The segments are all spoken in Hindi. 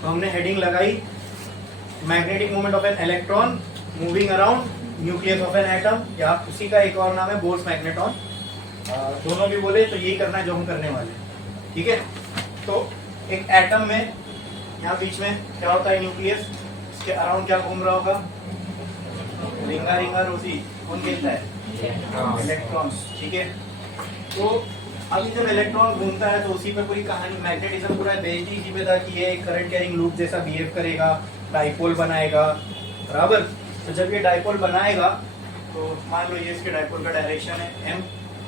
तो हमने हेडिंग लगाई magnetic moment of an electron moving around nucleus of an atom, या उसी का एक और नाम है बोर्स मैग्नेटॉन। दोनों भी बोले तो यही करना है जो हम करने वाले हैं, ठीक है। तो एक एटम में यहाँ बीच में क्या होता है, न्यूक्लियस, इसके अराउंड क्या घूम रहा होगा, रिंगा रिंगा रोजी, कौन कहता है, इलेक्ट्रॉन, ठीक है। तो अभी जब इलेक्ट्रॉन घूमता है तो उसी पे पूरी कहानी, मैग्नेटिज्म पूरा बेस्ड इसी पे था कि ये करंट कैरिंग लूप जैसा बिहेव करेगा, डाइपोल बनाएगा, बराबर। तो जब ये डाइपोल बनाएगा तो मान लो ये इसके डाइपोल का डायरेक्शन है एम,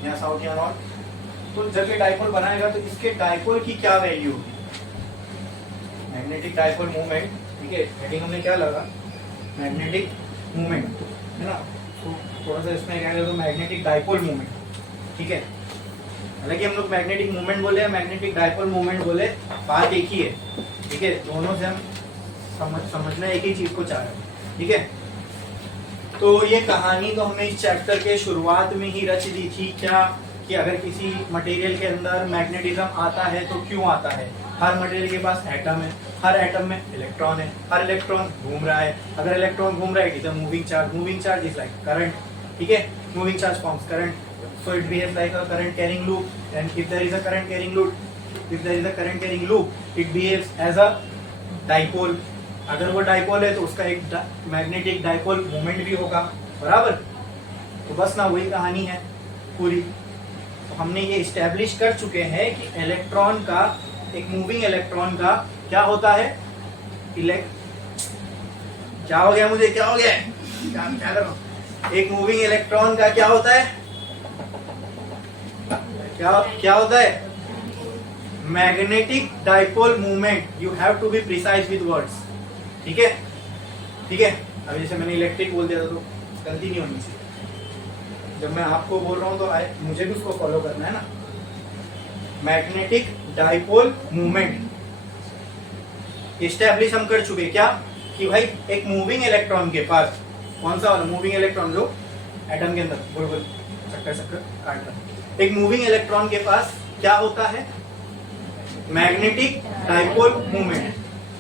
या साउथ या नॉर्थ। तो जब ये डाइपोल बनाएगा तो इसके डाइपोल की क्या वैल्यू होगी, मैग्नेटिक डाइपोल मूवमेंट, ठीक है। हेडिंग हमने क्या लगा, मैग्नेटिक मूवमेंट, है ना। तो थोड़ा सा इसमें क्या करें, मैग्नेटिक डाइपोल मूवमेंट, ठीक है। हालांकि हम लोग मैग्नेटिक मूवमेंट बोले या मैग्नेटिक डाइपोल मूवमेंट बोले, बात एक ही है, ठीक है। दोनों से हम समझना एक ही चीज को चाह रहे हैं, ठीक है। तो ये कहानी तो हमने इस चैप्टर के शुरुआत में ही रच दी थी, क्या कि अगर किसी मटेरियल के अंदर मैग्नेटिज्म आता है तो क्यों आता है। हर मटेरियल के पास एटम है, हर एटम में इलेक्ट्रॉन है, हर इलेक्ट्रॉन घूम रहा है। अगर इलेक्ट्रॉन घूम रहा है it is a moving charge, moving charge is like current, ठीक है। Moving charge forms current, so it behaves like a current carrying loop, and if there is a current carrying loop, it behaves as a dipole। अगर वो डाइपोल है तो उसका एक मैग्नेटिक डाइपोल मोमेंट भी होगा, बराबर। तो बस ना वही कहानी है पूरी। तो हमने ये इस्टेब्लिश कर चुके हैं कि इलेक्ट्रॉन का, एक मूविंग इलेक्ट्रॉन का क्या होता है, क्या हो गया मुझे, क्या हो गया, क्या कर रहा हूं, एक मूविंग इलेक्ट्रॉन का क्या होता है, क्या होता है, magnetic dipole movement. You have to be precise with words, ठीक है, ठीक है। अब जैसे मैंने इलेक्ट्रिक बोल दिया तो गलती नहीं होनी चाहिए, जब मैं आपको बोल रहा हूं तो मुझे भी उसको फॉलो करना है ना। मैग्नेटिक डाइपोल मूवमेंट इस्टेब्लिश हम कर चुके, क्या कि भाई एक मूविंग इलेक्ट्रॉन के पास, कौन सा वाला मूविंग इलेक्ट्रॉन जो एटम के अंदर गोल गोल चक्कर चक्कर काट रहा है, एक मूविंग इलेक्ट्रॉन के पास क्या होता है, मैग्नेटिक डाइपोल मूवमेंट।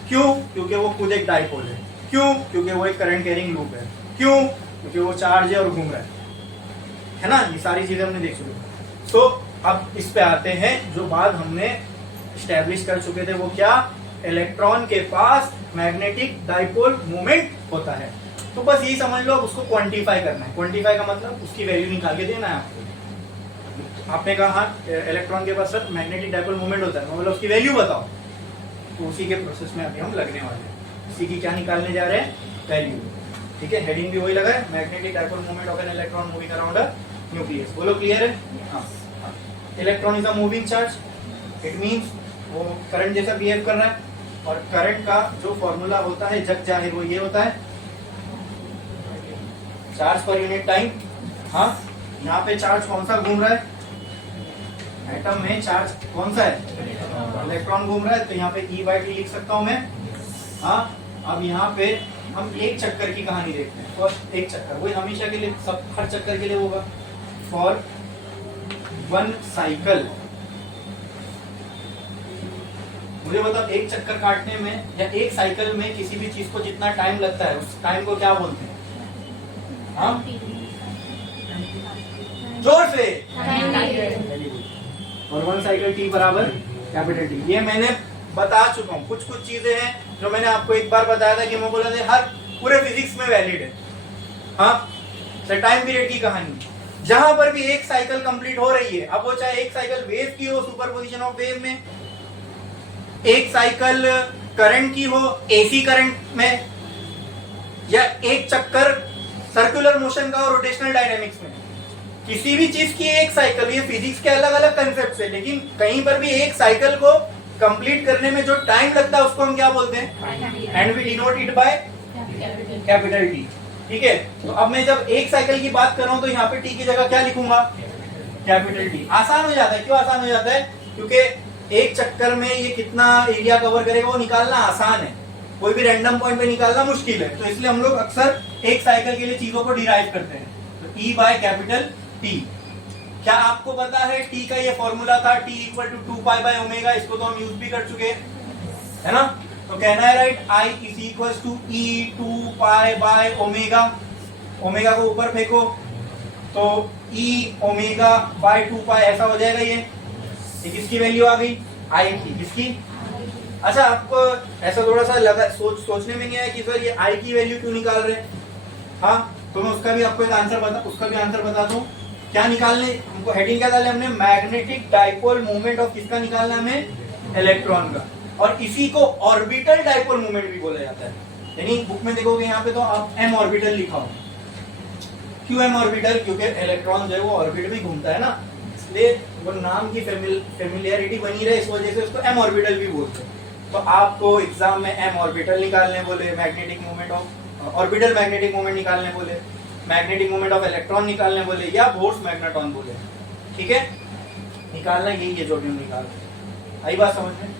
क्यों, क्योंकि वो खुद एक डाइपोल है। क्यों, क्योंकि वो एक करंट कैरिंग लूप है। क्यों, क्योंकि वो चार्ज है और घूम रहा है ना। ये सारी चीजें हमने देख चुके। तो अब इस पे आते हैं, जो बात हमने एस्टेब्लिश कर चुके थे वो क्या, इलेक्ट्रॉन के पास मैग्नेटिक डाइपोल मूवमेंट होता है। तो बस यही समझ लो, उसको क्वांटिफाई करना है। क्वांटिफाई का मतलब उसकी वैल्यू निकाल के देना है आपको। आपने कहा हाँ इलेक्ट्रॉन के पास सर मैग्नेटिक डाइपोल मूवमेंट होता है, मतलब उसकी वैल्यू बताओ। तो उसी के प्रोसेस में अभी हम लगने वाले हैं। इसी की क्या निकालने जा रहे हैं, वैल्यू, ठीक है। हेडिंग भी वही लगा है, magnetic dipole movement of an electron moving around a nucleus. बोलो क्लियर है। हाँ, electron is a moving charge, it means वो करंट जैसा बिहेव कर रहा है। और करंट का जो फॉर्मूला होता है जग जाहिर वो ये होता है, चार्ज पर यूनिट टाइम। हाँ, यहाँ पे चार्ज कौन सा घूम रहा है, एटम में चार्ज कौन सा है, इलेक्ट्रॉन घूम रहा है। तो यहाँ पे E/T लिख सकता हूं मैं। हाँ, अब यहाँ पे हम एक चक्कर की कहानी देखते हैं। फर्स्ट एक चक्कर, वही हमेशा के लिए, सब हर चक्कर के लिए होगा। फॉर वन साइकिल, मुझे बताओ एक चक्कर काटने में या एक साइकिल में किसी भी चीज को जितना टाइम लगता है उस टाइम को क्या बोलते हैं। हाँ, जोर से। और वन साइकिल T बराबर कैपिटल T। ये मैंने बता चुका हूँ। कुछ कुछ चीजें हैं जो मैंने आपको एक बार बताया था कि मैं बोला था हर पूरे फिजिक्स में वैलिड है। हाँ, टाइम पीरियड की कहानी, जहां पर भी एक साइकिल कंप्लीट हो रही है, अब वो चाहे एक साइकिल वेव की हो, सुपरपोजिशन ऑफ वेव में, एक साइकिल करंट की हो, एसी करंट में, या एक चक्कर सर्कुलर मोशन का और रोटेशनल डायनेमिक्स में, किसी भी चीज की एक साइकिल, ये फिजिक्स के अलग अलग कंसेप्ट है, लेकिन कहीं पर भी एक साइकिल को कंप्लीट करने में जो टाइम लगता है उसको हम क्या बोलते हैं, and we denote it by capital T. ठीक है, तो अब मैं जब एक साइकिल की बात कर रहा हूं तो यहाँ पे टी की जगह क्या लिखूंगा, कैपिटल टी। आसान हो जाता है। क्यों आसान हो जाता है? क्योंकि एक चक्कर में ये कितना एरिया कवर करेगा वो निकालना आसान है, कोई भी रैंडम पॉइंट पे निकालना मुश्किल है। तो इसलिए हम लोग अक्सर एक साइकिल के लिए चीजों को डिराइव करते हैं। तो E बाय कैपिटल टी। क्या आपको पता है टी का ये फॉर्मूला था, T = 2 पाई बाय ओमेगा। इसको तो हम यूज भी कर चुके हैं, है ना। तो कहना है write I is equal to E 2 pi by omega, omega को ऊपर फेंको तो E ओमेगा बाय 2 पाई ऐसा हो जाएगा। ये किसकी वैल्यू आ गई? I की। किसकी? अच्छा आपको ऐसा थोड़ा सा लगा सोचने में नहीं आया कि सर ये I की वैल्यू क्यों निकाल रहे हैं? हाँ तो मैं उसका भी आपको एक आंसर बता दूं। क्या निकालने हमको, हेडिंग क्या डाले हमने? मैग्नेटिक डाइपोल मूवमेंट ऑफ किसका निकालना है हमें? इलेक्ट्रॉन का। और इसी को ऑर्बिटल डाइपोल मूवमेंट भी बोला जाता है। यानी बुक में देखोगे यहाँ पे तो आप m ऑर्बिटल लिखा हो। क्यों m ऑर्बिटल? क्योंकि इलेक्ट्रॉन जो है वो ऑर्बिट में घूमता है ना, इसलिए वो नाम की फेमिलियरिटी बनी रहे, इस वजह से उसको m ऑर्बिटल भी बोलते हैं। तो आपको एग्जाम में m ऑर्बिटल निकालने बोले, magnetic movement of orbital magnetic movement निकालने बोले, मैग्नेटिक मूवमेंट ऑफ इलेक्ट्रॉन निकालने बोले, या बोर्स मैग्नेटॉन बोले। ठीक है, निकालना यही है जो भी हम निकाल। आई बात समझ में?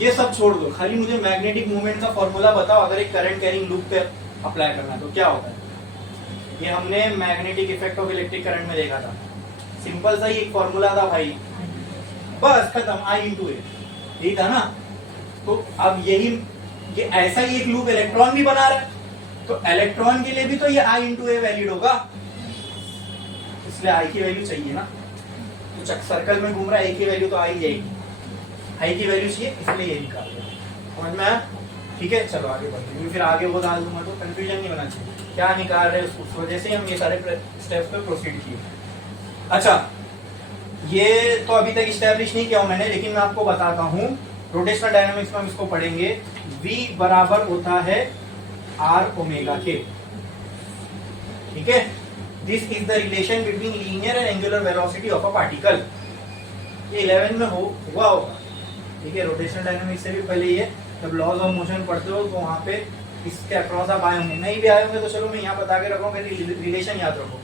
ये सब छोड़ दो, खाली मुझे मैग्नेटिक मूवमेंट का फॉर्मूला बताओ। अगर एक करंट कैरिंग लूप पे अप्लाई करना है तो क्या होता है? ये हमने magnetic effect of electric current में देखा था। सिंपल सा ही एक फॉर्मूला था भाई, बस खत्म, I इंटू ए, यही था ना। तो अब ये ऐसा ही एक लूप इलेक्ट्रॉन भी बना रहा है, तो इलेक्ट्रॉन के लिए भी तो ये I इंटू ए वैलिड होगा, इसलिए I की वैल्यू चाहिए ना। तो सर्कल में घूम रहा है, A की वैल्यू तो आ ही जाएगी, I की वैल्यू चाहिए, इसलिए ये निकाल दिया। समझ में आया? ठीक है, चलो आगे बढ़ते हैं, फिर आगे वो डाल दूंगा तो कंफ्यूजन नहीं होना चाहिए क्या निकाल रहे हैं। उस वजह से हम ये सारे स्टेप्स पे प्रोसीड किए। अच्छा, ये तो अभी तक स्टैब्लिश नहीं किया हूं मैंने, लेकिन मैं आपको बताता हूं। रोटेशनल डायनामिक्स में हम इसको पढ़ेंगे। V बराबर होता है R ओमेगा के। ठीक है, this is the relation between linear and angular velocity of a particle. ये 11 में हुआ होगा। ठीक है, रोटेशनल डायनामिक्स से भी पहले ये जब लॉज ऑफ मोशन पढ़ते हो तो वहां पे इसके अक्रॉस आप आए होंगे, नहीं भी आए होंगे तो चलो मैं यहाँ बता के रखा हूँ, रिलेशन याद रखो।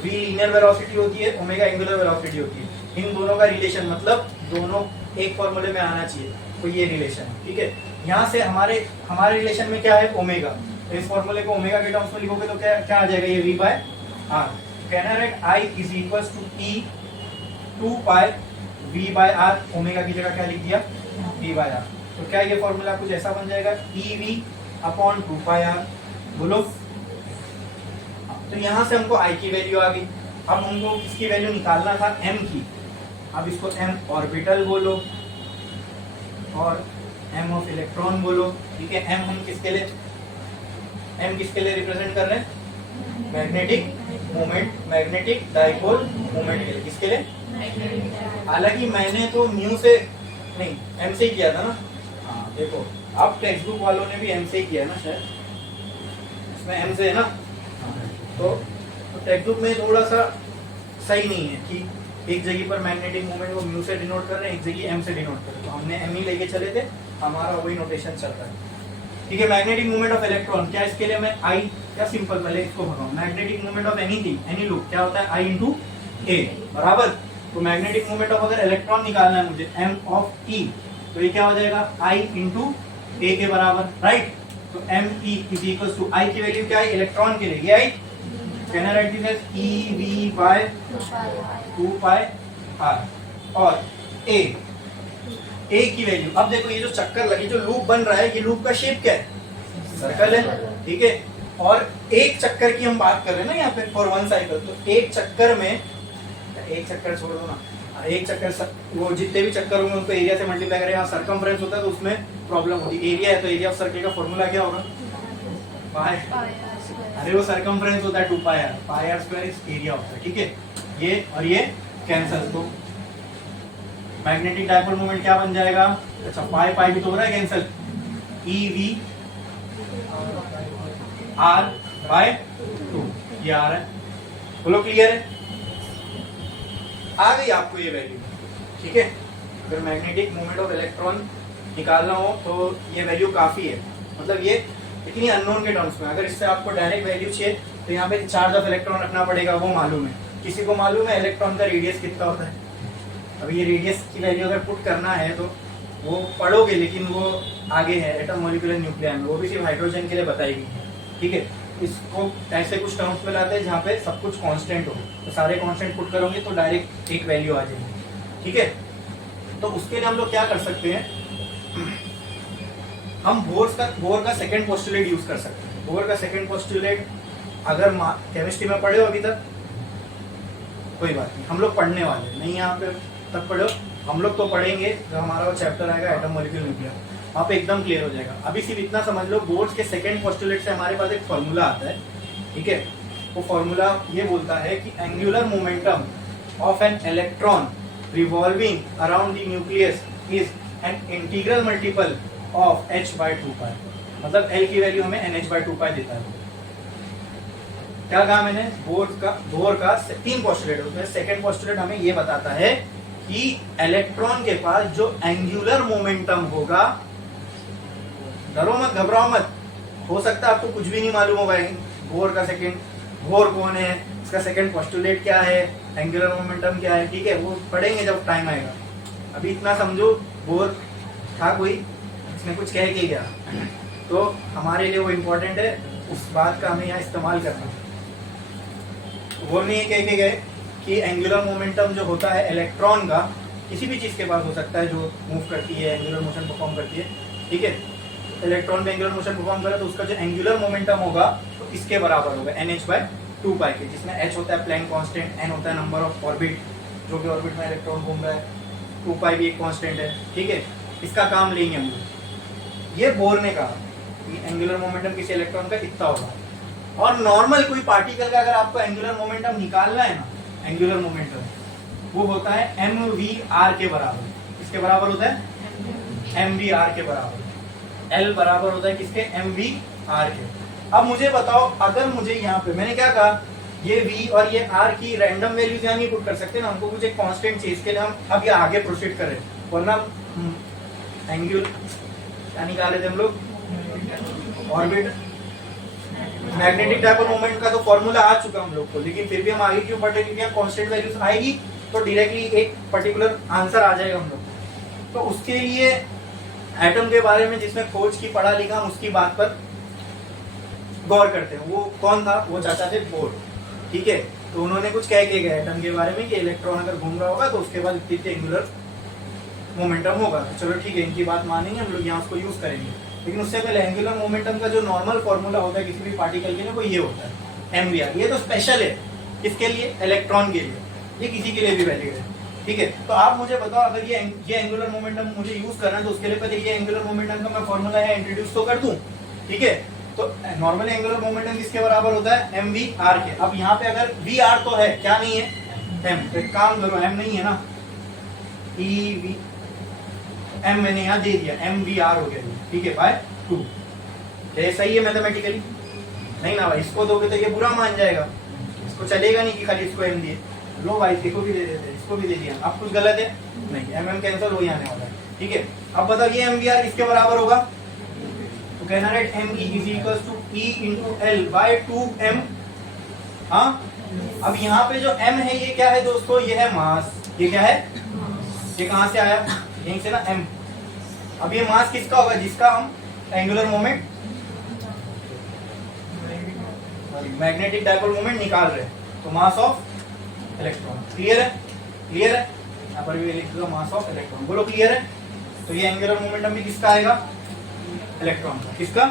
V लीनियर वेलोसिटी होती है, ओमेगा एंगुलर वेलोसिटी होती है। इन दोनों का रिलेशन मतलब दोनों एक फॉर्मूले में आना चाहिए, तो ये रिलेशन है। ठीक है, यहाँ से हमारे रिलेशन में क्या है? ओमेगा। तो इस फॉर्मूले को ओमेगा के टर्म्स में लिखोगे तो क्या आ जाएगा? ये V बाय R। कहना है I is equal to E 2 pi V by R। Omega की जगह क्या लिख दिया? V by R। तो क्या ये फॉर्मूला कुछ ऐसा बन जाएगा? EV upon 2 pi R। बोलो। तो यहां से हमको I की वैल्यू आ गई। अब हमको किसकी वैल्यू निकालना था? M की। अब इसको M ऑर्बिटल बोलो और M ऑफ इलेक्ट्रॉन बोलो। ठीक है, M हम किसके लिए रिप्रेजेंट कर रहे हैं? Magnetic moment, magnetic dipole moment के लिए। किसके लिए? हालांकि मैंने तो म्यू से नहीं M से ही किया था ना। हाँ देखो, अब टेक्स्ट बुक वालों ने भी M से ही किया है ना, शायद इसमें M से है ना। तो टेक्स्ट बुक में थोड़ा सा सही नहीं है कि एक जगह पर मैग्नेटिक मोमेंट को म्यू से डिनोट कर रहे हैं, एक जगह M से डिनोट कर रहे हैं। तो हमने M ही लेके चले थे, हमारा वही नोटेशन चल रहा है। ठीक है, मैग्नेटिक मूवमेंट ऑफ इलेक्ट्रॉन क्या? इसके लिए मैं I क्या सिंपल, पहले इसको बताऊं। Magnetic movement of anything, any loop क्या होता है? I इंटू ए बराबर। तो मैग्नेटिक मूवमेंट ऑफ अगर इलेक्ट्रॉन निकालना है मुझे M ऑफ E, तो ये क्या हो जाएगा? I इंटू ए के बराबर, राइट। तो M E is equal to I की वैल्यू क्या है इलेक्ट्रॉन के लिए? ये I कहना write this as EV by 2 pi R। और A की वैल्यू, अब देखो ये जो चक्कर लगी, जो लूप बन रहा है, ये लूप का शेप क्या है? सर्कल है। ठीक है, और एक चक्कर की हम बात कर रहे हैं ना यहाँ पे, फॉर वन साइकिल। तो एक चक्कर में, एक चक्कर छोड़ दो ना, एक चक्कर वो जितने भी चक्कर होंगे उनको एरिया से मल्टीप्लाई करें। यहाँ सर्कमफ्रेंस होता है तो उसमें प्रॉब्लम होती है। एरिया है तो एरिया ऑफ सर्कल का फॉर्मूला क्या होगा? पाई। अरे वो सर्कमफ्रेंस होता है 2 pi R, pi R square is area होता है। ठीक है, ये और ये कैंसल, तो मैग्नेटिक डाइपोल मोमेंट क्या बन जाएगा? अच्छा, पाई पाई भी तो हो रहा है कैंसल, EV R बाय 2, ये आ रहा है। बोलो क्लियर है? आ गई आपको ये वैल्यू। ठीक है, अगर मैग्नेटिक मूवमेंट ऑफ इलेक्ट्रॉन निकालना हो तो ये वैल्यू काफी है, मतलब ये इतनी अननोन के टर्म्स में। अगर इससे आपको डायरेक्ट वैल्यू चाहिए तो यहाँ पे चार्ज ऑफ इलेक्ट्रॉन रखना पड़ेगा, वो मालूम है। किसी को मालूम है इलेक्ट्रॉन का रेडियस कितना होता है? अभी ये रेडियस की वैल्यू अगर पुट करना है तो वो पढ़ोगे, लेकिन वो आगे है एटम मॉलिक्यूलर न्यूक्लियर में, वो भी सिर्फ हाइड्रोजन के लिए बताई गई है। ठीक है, इसको ऐसे कुछ टर्म्स में लाते हैं जहाँ पे सब कुछ कांस्टेंट हो, तो सारे कांस्टेंट पुट करोगे तो डायरेक्ट एक वैल्यू आ जाएगी। ठीक है, तो उसके लिए हम लोग क्या कर सकते हैं? हम बोर का सेकंड पोस्टुलेट यूज कर सकते हैं। बोर का सेकंड पोस्टुलेट अगर केमिस्ट्री में पढ़े हो अभी तक, कोई बात नहीं, हम लोग पढ़ने वाले नहीं यहाँ पे तक पढ़े हो, हम लोग तो पढ़ेंगे जब हमारा वो चैप्टर आएगा एटम मॉलिक्यूल न्यूक्लियर, वहाँ पे एकदम क्लियर हो जाएगा। अभी सिर्फ इतना समझ लो, बोर्स के सेकंड पोस्टुलेट से हमारे पास एक फॉर्मूला आता है, ठीक है। वो फॉर्मूला ये बोलता है कि angular momentum of an electron revolving around the nucleus is an integral multiple of h/2π, मतलब L की वैल्यू हमें NH/2π देता है। क्या कहा मैंने, बोर का तीन पोस्टुलेट होते हैं। सेकंड पोस्टुलेट हमें ये बताता है कि इलेक्ट्रॉन के पास जो एंगुलर मोमेंटम होगा, डरो मत, घबराओ मत, हो सकता है आपको कुछ भी नहीं मालूम होगा बोर का सेकंड, बोर कौन है, इसका सेकंड पोस्टुलेट क्या है, एंगुलर मोमेंटम क्या है, ठीक है, वो पढ़ेंगे जब टाइम आएगा। अभी इतना समझो, बोर था कोई, इसने कुछ कह के गया, तो हमारे लिए वो इम्पोर्टेंट है, उस बात का हमें यहाँ इस्तेमाल करना। बोर ने ये कह के गए कि एंगुलर मोमेंटम जो होता है इलेक्ट्रॉन का, किसी भी चीज के पास हो सकता है जो मूव करती है, एंगुलर मोशन परफॉर्म करती है, ठीक है, इलेक्ट्रॉन में एंगुलर मोशन परफॉर्म करे तो उसका जो एंगुलर मोमेंटम होगा तो इसके बराबर होगा NH/2π के, जिसमें h होता है प्लैंक कांस्टेंट, n होता है नंबर ऑफ ऑर्बिट, जो कि ऑर्बिट में इलेक्ट्रॉन घूम रहा है, 2π भी एक कांस्टेंट है, ठीक है। इसका काम लेंगे हम लोग। ये बोर ने कहा कि एंगुलर मोमेंटम किसी इलेक्ट्रॉन का इतना होगा, और नॉर्मल कोई पार्टिकल का अगर आपको एंगुलर मोमेंटम निकालना है ना, एंगुलर मोमेंटम वो होता है mvr के बराबर। किसके बराबर होता है, mvr के बराबर। L बराबर होता है किसके, mvr के। अब मुझे बताओ, अगर मुझे यहाँ पे मैंने क्या कहा, ये v और ये r की रैंडम वैल्यूज यहाँ नहीं पुट कर सकते ना, हमको कुछ एक कांस्टेंट चाहिए, इसके लिए हम अब ये आगे प्रोसीड करें, वरना एंगुलर क्या निकाले थे हम लोग, ऑर्बिट, मैग्नेटिक डायपोल मोमेंट का तो फॉर्मूला आ चुका हम लोग को, लेकिन फिर भी हम आगे क्यों पढ़े, क्योंकि यहाँ कांस्टेंट वैल्यूज आएगी तो डायरेक्टली एक पर्टिकुलर आंसर आ जाएगा हम लोग। तो उसके लिए एटम के बारे में जिसमें खोज की, पढ़ा लिखा, हम उसकी बात पर गौर करते हैं। वो कौन था, वो चाचा थे बोर, ठीक है। तो उन्होंने कुछ कह के गए एटम के बारे में कि इलेक्ट्रॉन अगर घूम रहा होगा तो उसके बाद इतनी एंगुलर मोमेंटम होगा। तो चलो ठीक है, इनकी बात मानेंगे हम लोग, यहाँ उसको यूज करेंगे। लेकिन उससे पहले एंगुलर मोमेंटम का जो नॉर्मल फॉर्मूला होता है किसी भी पार्टिकल के लिए, वो ये होता है mvr। ये तो स्पेशल है, किसके लिए, इलेक्ट्रॉन के लिए, ये किसी के लिए भी वैलिड है, ठीक है। तो आप मुझे बताओ, अगर ये एंगुलर मोमेंटम मुझे यूज करना है तो उसके लिए पहले ये एंगुलर मोमेंटम का मैं फॉर्मूला है इंट्रोड्यूस तो कर दूं, ठीक है। तो नॉर्मली एंगुलर मोमेंटम किसके बराबर होता है, mvr के। अब यहाँ पे अगर vr तो है, क्या नहीं है, m, तो एक काम करो, m नहीं है ना, ev, m मैंने यहाँ दे दिया, mvr हो गया, ठीक है, बाय 2। ये सही है मैथमेटिकली, नहीं ना भाई, इसको दोगे तो ये बुरा मान जाएगा, इसको चलेगा नहीं कि खाली इसको m दिए। लो भाई, इसको भी दे देते, इसको भी दे दिया, अब कुछ गलत है नहीं, mm कैंसिल हो जाने वाला है, ठीक है। अब बताओ ये mvr किसके बराबर होगा, तो कहना है me is equal to e into l by 2m। हाँ, अब यहाँ पे जो m है ये क्या है दोस्तों, ये है मास। ये क्या है, ये कहाँ से आया, यहीं से ना, m। अब ये मास किसका होगा, जिसका हम angular moment, magnetic dipole moment निकाल रहे हैं, तो मास ऑफ इलेक्ट्रॉन। क्लियर है, क्लियर है, यहाँ पर भी लिख दो मास ऑफ इलेक्ट्रॉन, बोलो क्लियर है। तो ये एंगुलर मोमेंटम भी किसका आएगा, इलेक्ट्रॉन का। किसका,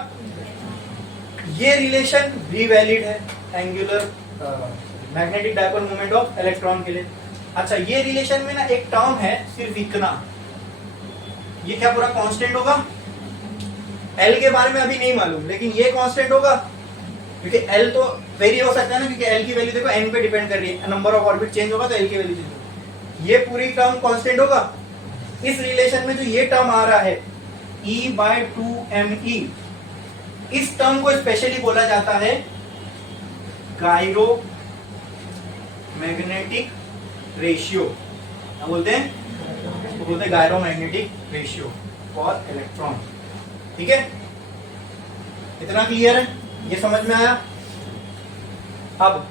ये रिलेशन भी वैलिड है angular magnetic dipole moment of electron के लिए। अच्छा, ये रिलेशन में ना एक टर्म है सिर्फ इतना, ये क्या पूरा कांस्टेंट होगा, L के बारे में अभी नहीं मालूम, लेकिन ये कांस्टेंट होगा, क्योंकि L तो वेरी हो सकता है ना, क्योंकि L की वैल्यू देखो n पे डिपेंड कर रही है, नंबर ऑफ ऑर्बिट चेंज होगा तो L की वैल्यू चेंज होगी। ये पूरी टर्म कांस्टेंट होगा। इस रिलेशन में जो ये टर्म आ रहा है E/2me, इस टर्म को स्पेशली बोला जाता है गायरो मैग्नेटिक रेशियो। क्या बोलते हैं, इसको बोलते हैं gyro magnetic ratio for electron, ठीक है। इतना क्लियर है, ये समझ में आया। अब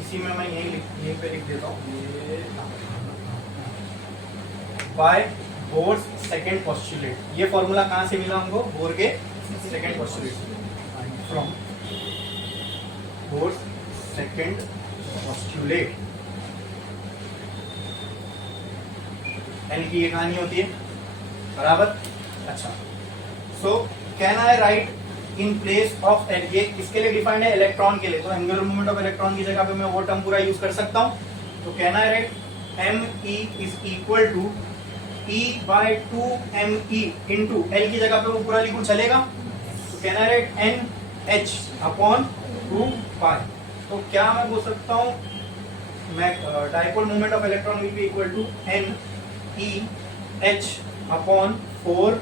इसी में मैं यही पे लिख देता हूँ, ये बाय बोर्स सेकेंड पोस्टुलेट। ये फॉर्मूला कहाँ से मिला हमको, बोर के second postulate, from Bohr's second postulate. L की ये कहानी होती है, बराबर। अच्छा, so can I write in place of L, ये किसके लिए डिफाइंड है, इलेक्ट्रॉन के लिए, तो एंगुलर मोमेंट ऑफ इलेक्ट्रॉन की जगह पे मैं वो टर्म पूरा यूज कर सकता हूँ। तो can I write M E is equal to E by 2 me into L की जगह पे वो पूरा लिखूं, चलेगा। तो can I write N H upon 2 pi, तो क्या मैं बोल सकता हूँ, मैं dipole moment of electron will be equal to N E H upon 4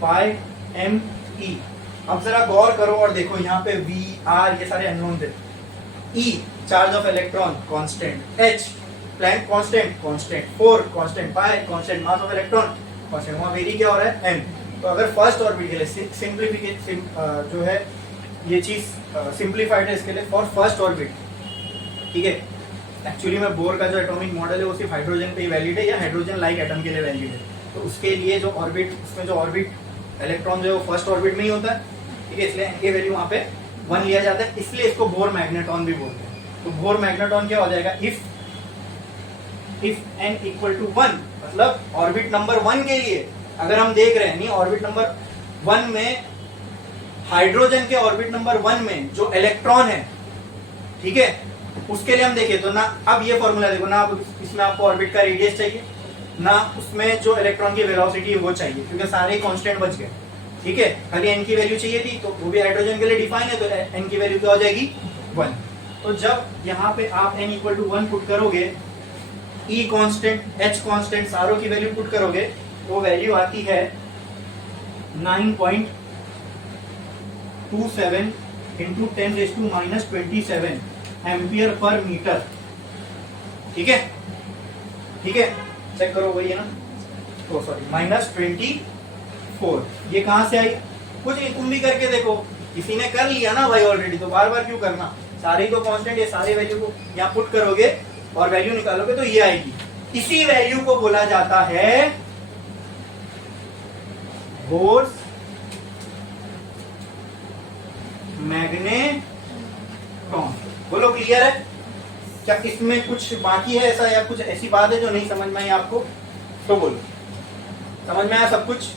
pi M E. अब जरा गौर करो और देखो, यहाँ पे वी आर ये सारे अननोन थे। E charge of electron constant, H Planck constant, 4 constant, pi constant, mass of electron constant, वहां वेरी क्या हो रहा है, एम। तो अगर फर्स्ट ऑर्बिट के लिए सिंप्लीफिकेशन जो है ये चीज सिंप्लीफाइड है इसके लिए फॉर फर्स्ट ऑर्बिट, ठीक है। एक्चुअली में बोर का जो एटॉमिक मॉडल है वो सिर्फ हाइड्रोजन पे ही वैलिड है या हाइड्रोजन लाइक एटम के लिए वैलिड है। तो उसके लिए जो ऑर्बिट, उसमें जो ऑर्बिट इलेक्ट्रॉन जो है वो फर्स्ट ऑर्बिट में ही होता है, ठीक है, इसलिए एन वैल्यू वहां पे 1 लिया जाता है, इसलिए इसको बोर मैग्नेटॉन भी बोलते हैं। तो बोर मैग्नेटॉन क्या हो जाएगा, इफ n इक्वल टू 1, मतलब ऑर्बिट नंबर 1 के लिए अगर हम देख रहे हैं, नहीं ऑर्बिट नंबर 1 में, हाइड्रोजन के ऑर्बिट नंबर 1 में जो इलेक्ट्रॉन है, ठीक है, उसके लिए हम देखें तो ना, अब ये फॉर्मूला देखो ना, अब इसमें आपको ऑर्बिट का रेडियस चाहिए ना, उसमें जो इलेक्ट्रॉन की वेलोसिटी है वो चाहिए, क्योंकि सारे कांस्टेंट बच गए, ठीक है। खाली n की वैल्यू चाहिए थी, तो वो भी हाइड्रोजन के लिए डिफाइन है, तो n की वैल्यू क्या हो जाएगी, 1। तो जब यहाँ पे आप n इक्वल टू 1 पुट करोगे, E कांस्टेंट, H कांस्टेंट, सारों की वैल्यू पुट करोगे, तो वैल्यू आती है 9.27 इंटू 10⁻⁻27 एम्पियर पर मीटर, ठीक है, ठीक है, चेक करो, वही है ना, तो सॉरी -24, ये कहां से आई, कुछ नहीं, तुम भी करके देखो, किसी ने कर लिया ना भाई ऑलरेडी, तो बार बार क्यों करना, सारे तो कांस्टेंट, ये सारे वैल्यू को यहाँ पुट करोगे और वैल्यू निकालोगे तो ये आएगी। इसी वैल्यू को बोला जाता है बोर्स मैग्नेटॉन। बोलो क्लियर है क्या, इसमें कुछ बाकी है ऐसा, या कुछ ऐसी बात है जो नहीं समझ में आई आपको, तो बोलो, समझ में आया सब कुछ।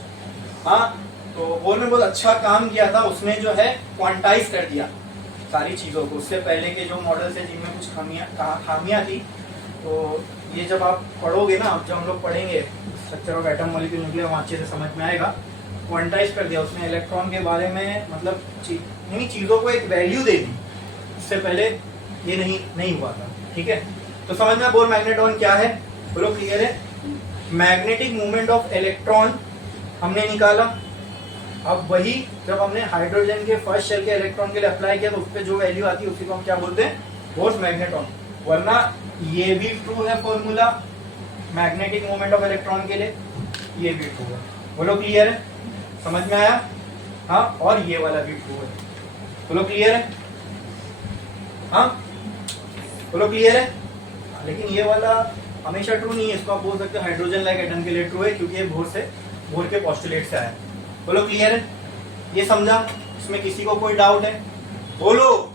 हाँ, तो बोल में बहुत अच्छा काम किया था, उसने जो है क्वांटाइज कर दिया सारी चीजों को। उससे पहले के जो मॉडल्स है जिनमें कुछ खामियां थी, तो ये जब आप पढ़ोगे ना, जब हम लोग पढ़ेंगे structure of atom molecule nuclear, वहाँ अच्छे से समझ में आएगा। क्वांटाइज कर दिया उसने इलेक्ट्रॉन के बारे में, मतलब चीजों को एक वैल्यू दे दी, इससे पहले ये नहीं हुआ था, ठीक है। तो समझ में बोर मैग्नेटॉन क्या है, बोलो क्लियर है। मैग्नेटिक मूवमेंट ऑफ इलेक्ट्रॉन हमने निकाला, अब वही जब हमने हाइड्रोजन के फर्स्ट शेल के इलेक्ट्रॉन के लिए अप्लाई किया, तो उस पर जो वैल्यू आती है उसी को हम क्या बोलते हैं, बोर्स मैग्नेटॉन। वरना ये भी ट्रू है formula magnetic movement of electron के लिए, ये भी ट्रू है। बोलो क्लियर है, समझ में आया। हाँ, और ये वाला भी ट्रू है, बोलो क्लियर है। हाँ, बोलो क्लियर है। लेकिन ये वाला हमेशा ट्रू नहीं है, इसको आप बोल सकते हो हाइड्रोजन लाइक एटम के लिए ट्रू है, क्योंकि ये बोर के पोस्टुलेट से आया। बोलो क्लियर है, ये समझा, इसमें किसी को कोई डाउट है, बोलो।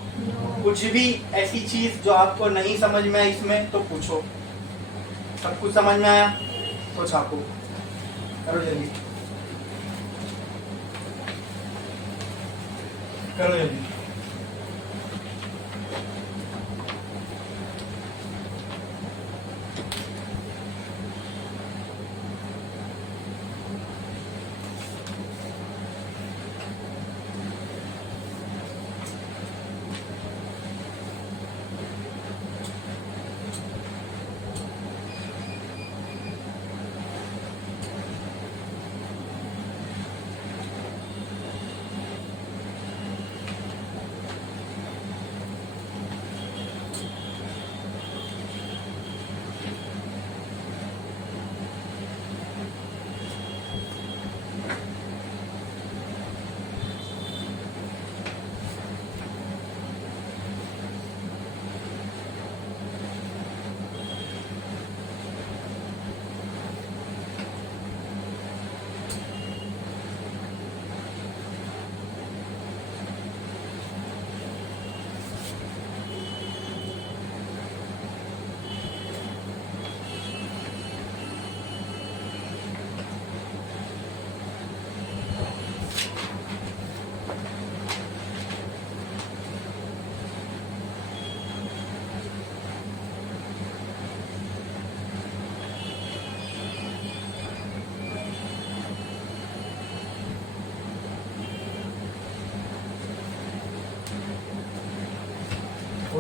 कुछ भी ऐसी चीज जो आपको नहीं समझ में आई इसमें, तो पूछो। सब कुछ समझ में आया तो छापो, करो जल्दी, करो जल्दी।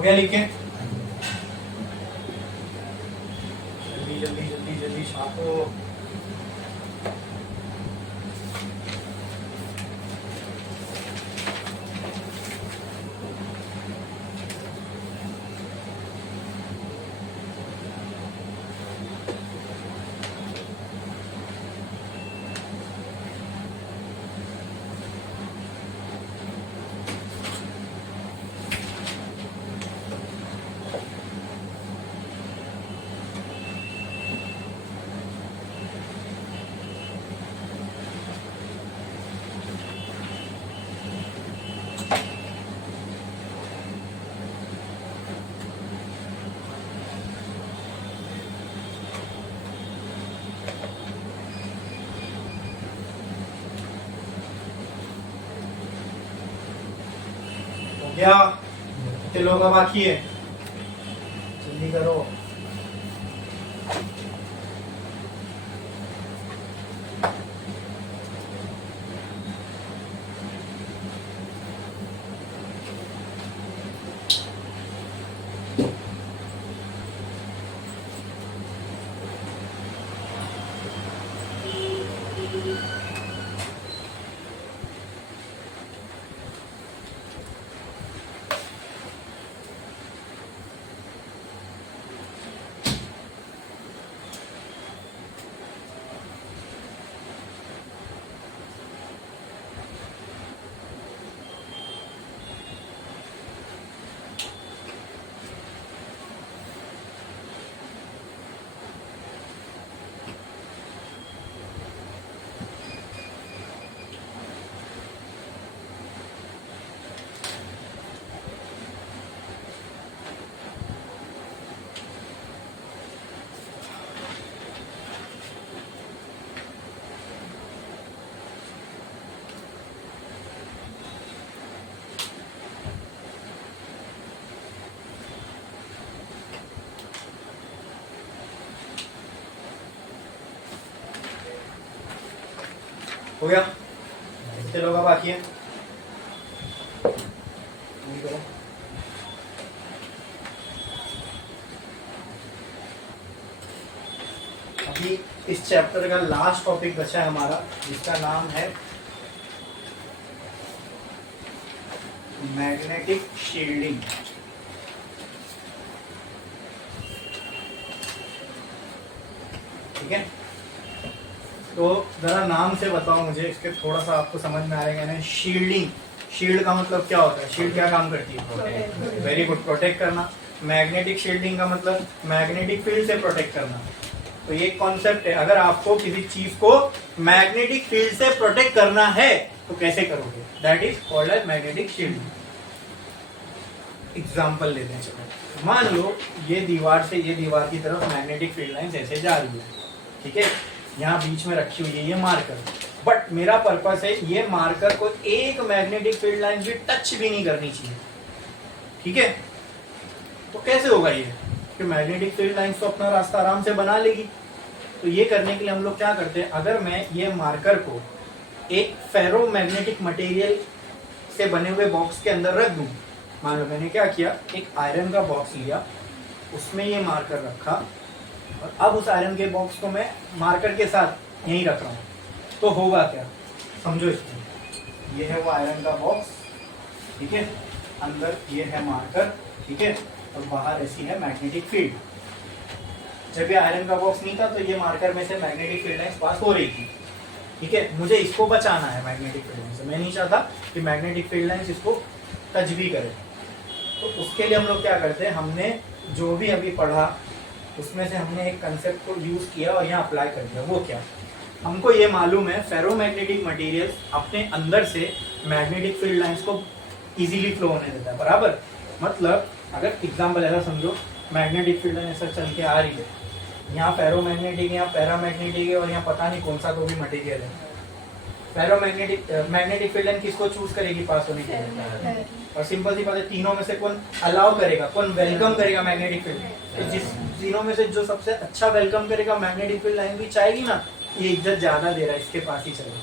गया लिख के? जल्दी जल्दी जल्दी जल्दी छापो। क्या कितने लोगों का बाकी है? जल्दी करो। हो गया? कितने लोगों का बाकी है? करो। अभी इस चैप्टर का लास्ट टॉपिक बचा है हमारा, जिसका नाम है मैग्नेटिक शील्डिंग। ठीक है, तो जरा नाम से बताओ मुझे, इसके थोड़ा सा आपको समझ में आ रहा है। शील्डिंग, शील्ड का मतलब क्या होता है? शील्ड क्या काम करती है? वेरी गुड, प्रोटेक्ट करना। मैग्नेटिक शील्डिंग का मतलब मैग्नेटिक फील्ड से प्रोटेक्ट करना। तो ये कॉन्सेप्ट है, अगर आपको किसी चीज को मैग्नेटिक फील्ड से प्रोटेक्ट करना है तो कैसे करोगे? That is called as magnetic shielding. Example लेते हैं, चलो मान लो ये दीवार से ये दीवार की तरफ मैग्नेटिक फील्ड लाइन ऐसे जा रही है, ठीक है, यहाँ बीच में रखी हुई है ये मार्कर, बट मेरा पर्पस है ये मार्कर को एक मैग्नेटिक फील्ड लाइन भी टच भी नहीं करनी चाहिए। ठीक है, तो कैसे होगा ये? कि मैग्नेटिक फील्ड लाइन तो अपना रास्ता आराम से बना लेगी। तो ये करने के लिए हम लोग क्या करते हैं, अगर मैं ये मार्कर को एक फेरो मैग्नेटिक मटेरियल से बने हुए बॉक्स के अंदर रख दूं, मान लो मैंने क्या किया, एक आयरन का बॉक्स लिया, उसमें ये मार्कर रखा, और अब उस आयरन के बॉक्स को मैं मार्कर के साथ यहीं रख रहा हूँ, तो होगा क्या समझो इसमें। ये है वो आयरन का बॉक्स, ठीक है, अंदर ये है मार्कर, ठीक है, और बाहर ऐसी है मैग्नेटिक फील्ड। जब ये आयरन का बॉक्स नहीं था तो ये मार्कर में से मैग्नेटिक फील्ड लाइंस पास हो रही थी। ठीक है, मुझे इसको बचाना है मैग्नेटिक फील्ड लाइन से, मैं नहीं चाहता कि मैग्नेटिक फील्ड लाइंस इसको टच भी करे। तो उसके लिए हम लोग क्या करते हैं, हमने जो भी अभी पढ़ा उसमें से हमने एक कंसेप्ट को यूज किया और यहाँ अप्लाई कर दिया। वो क्या, हमको ये मालूम है फेरोमैग्नेटिक मटेरियल्स अपने अंदर से मैग्नेटिक फील्ड लाइंस को इजीली फ्लो होने देता है, बराबर। मतलब अगर एग्जांपल ऐसा समझो, मैग्नेटिक फील्ड लाइन ऐसा चल के आ रही है, यहाँ फेरोमैग्नेटिक है, यहाँ पैरामैग्नेटिक है, और यहाँ पता नहीं कौन सा तो भी मटेरियल है। फेरोमैग्नेटिक मैग्नेटिक फील्ड लाइन किसको चूज करेगी पास होने के लिए? और सिंपल सी बात है, तीनों में से कौन अलाउ करेगा, कौन वेलकम करेगा मैग्नेटिक फील्ड? तो जिस तीनों में से जो सबसे अच्छा वेलकम करेगा मैग्नेटिक फील्ड लाइन भी चाहेगी ना, ये इज्जत ज्यादा दे रहा है, इसके पास ही चलेगा।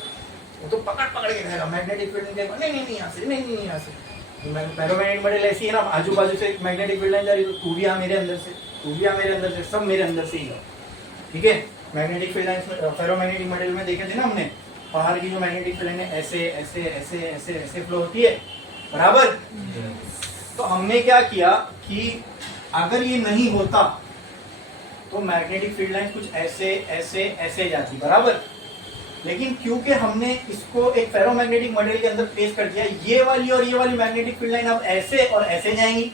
वो तो पकड़ पकड़ के रहेगा मैग्नेटिक फील्ड लाइन, नहीं नहीं नहीं यहाँ से, नहीं नहीं यहाँ से। फेरोमैग्नेटिक मटेरियल ऐसी है ना, आजू बाजू से मैग्नेटिक फील्ड लाइन जा रही है, तो तू भी आ मेरे अंदर से, तू भी आ मेरे अंदर से, सब मेरे अंदर से ही है। ठीक है, magnetic field line ferromagnetic material में देखे थे ना हमने, बाहर की जो मैग्नेटिक फील्ड लाइन ऐसे ऐसे ऐसे ऐसे ऐसे फ्लो होती है, बराबर। तो हमने क्या किया कि अगर ये नहीं होता तो मैग्नेटिक फील्ड लाइन कुछ ऐसे ऐसे ऐसे जाती, बराबर। लेकिन क्योंकि हमने इसको एक फेरोमैग्नेटिक मटेरियल के अंदर प्लेस कर दिया, ये वाली और ये वाली मैग्नेटिक फील्ड लाइन अब ऐसे और ऐसे जाएंगी।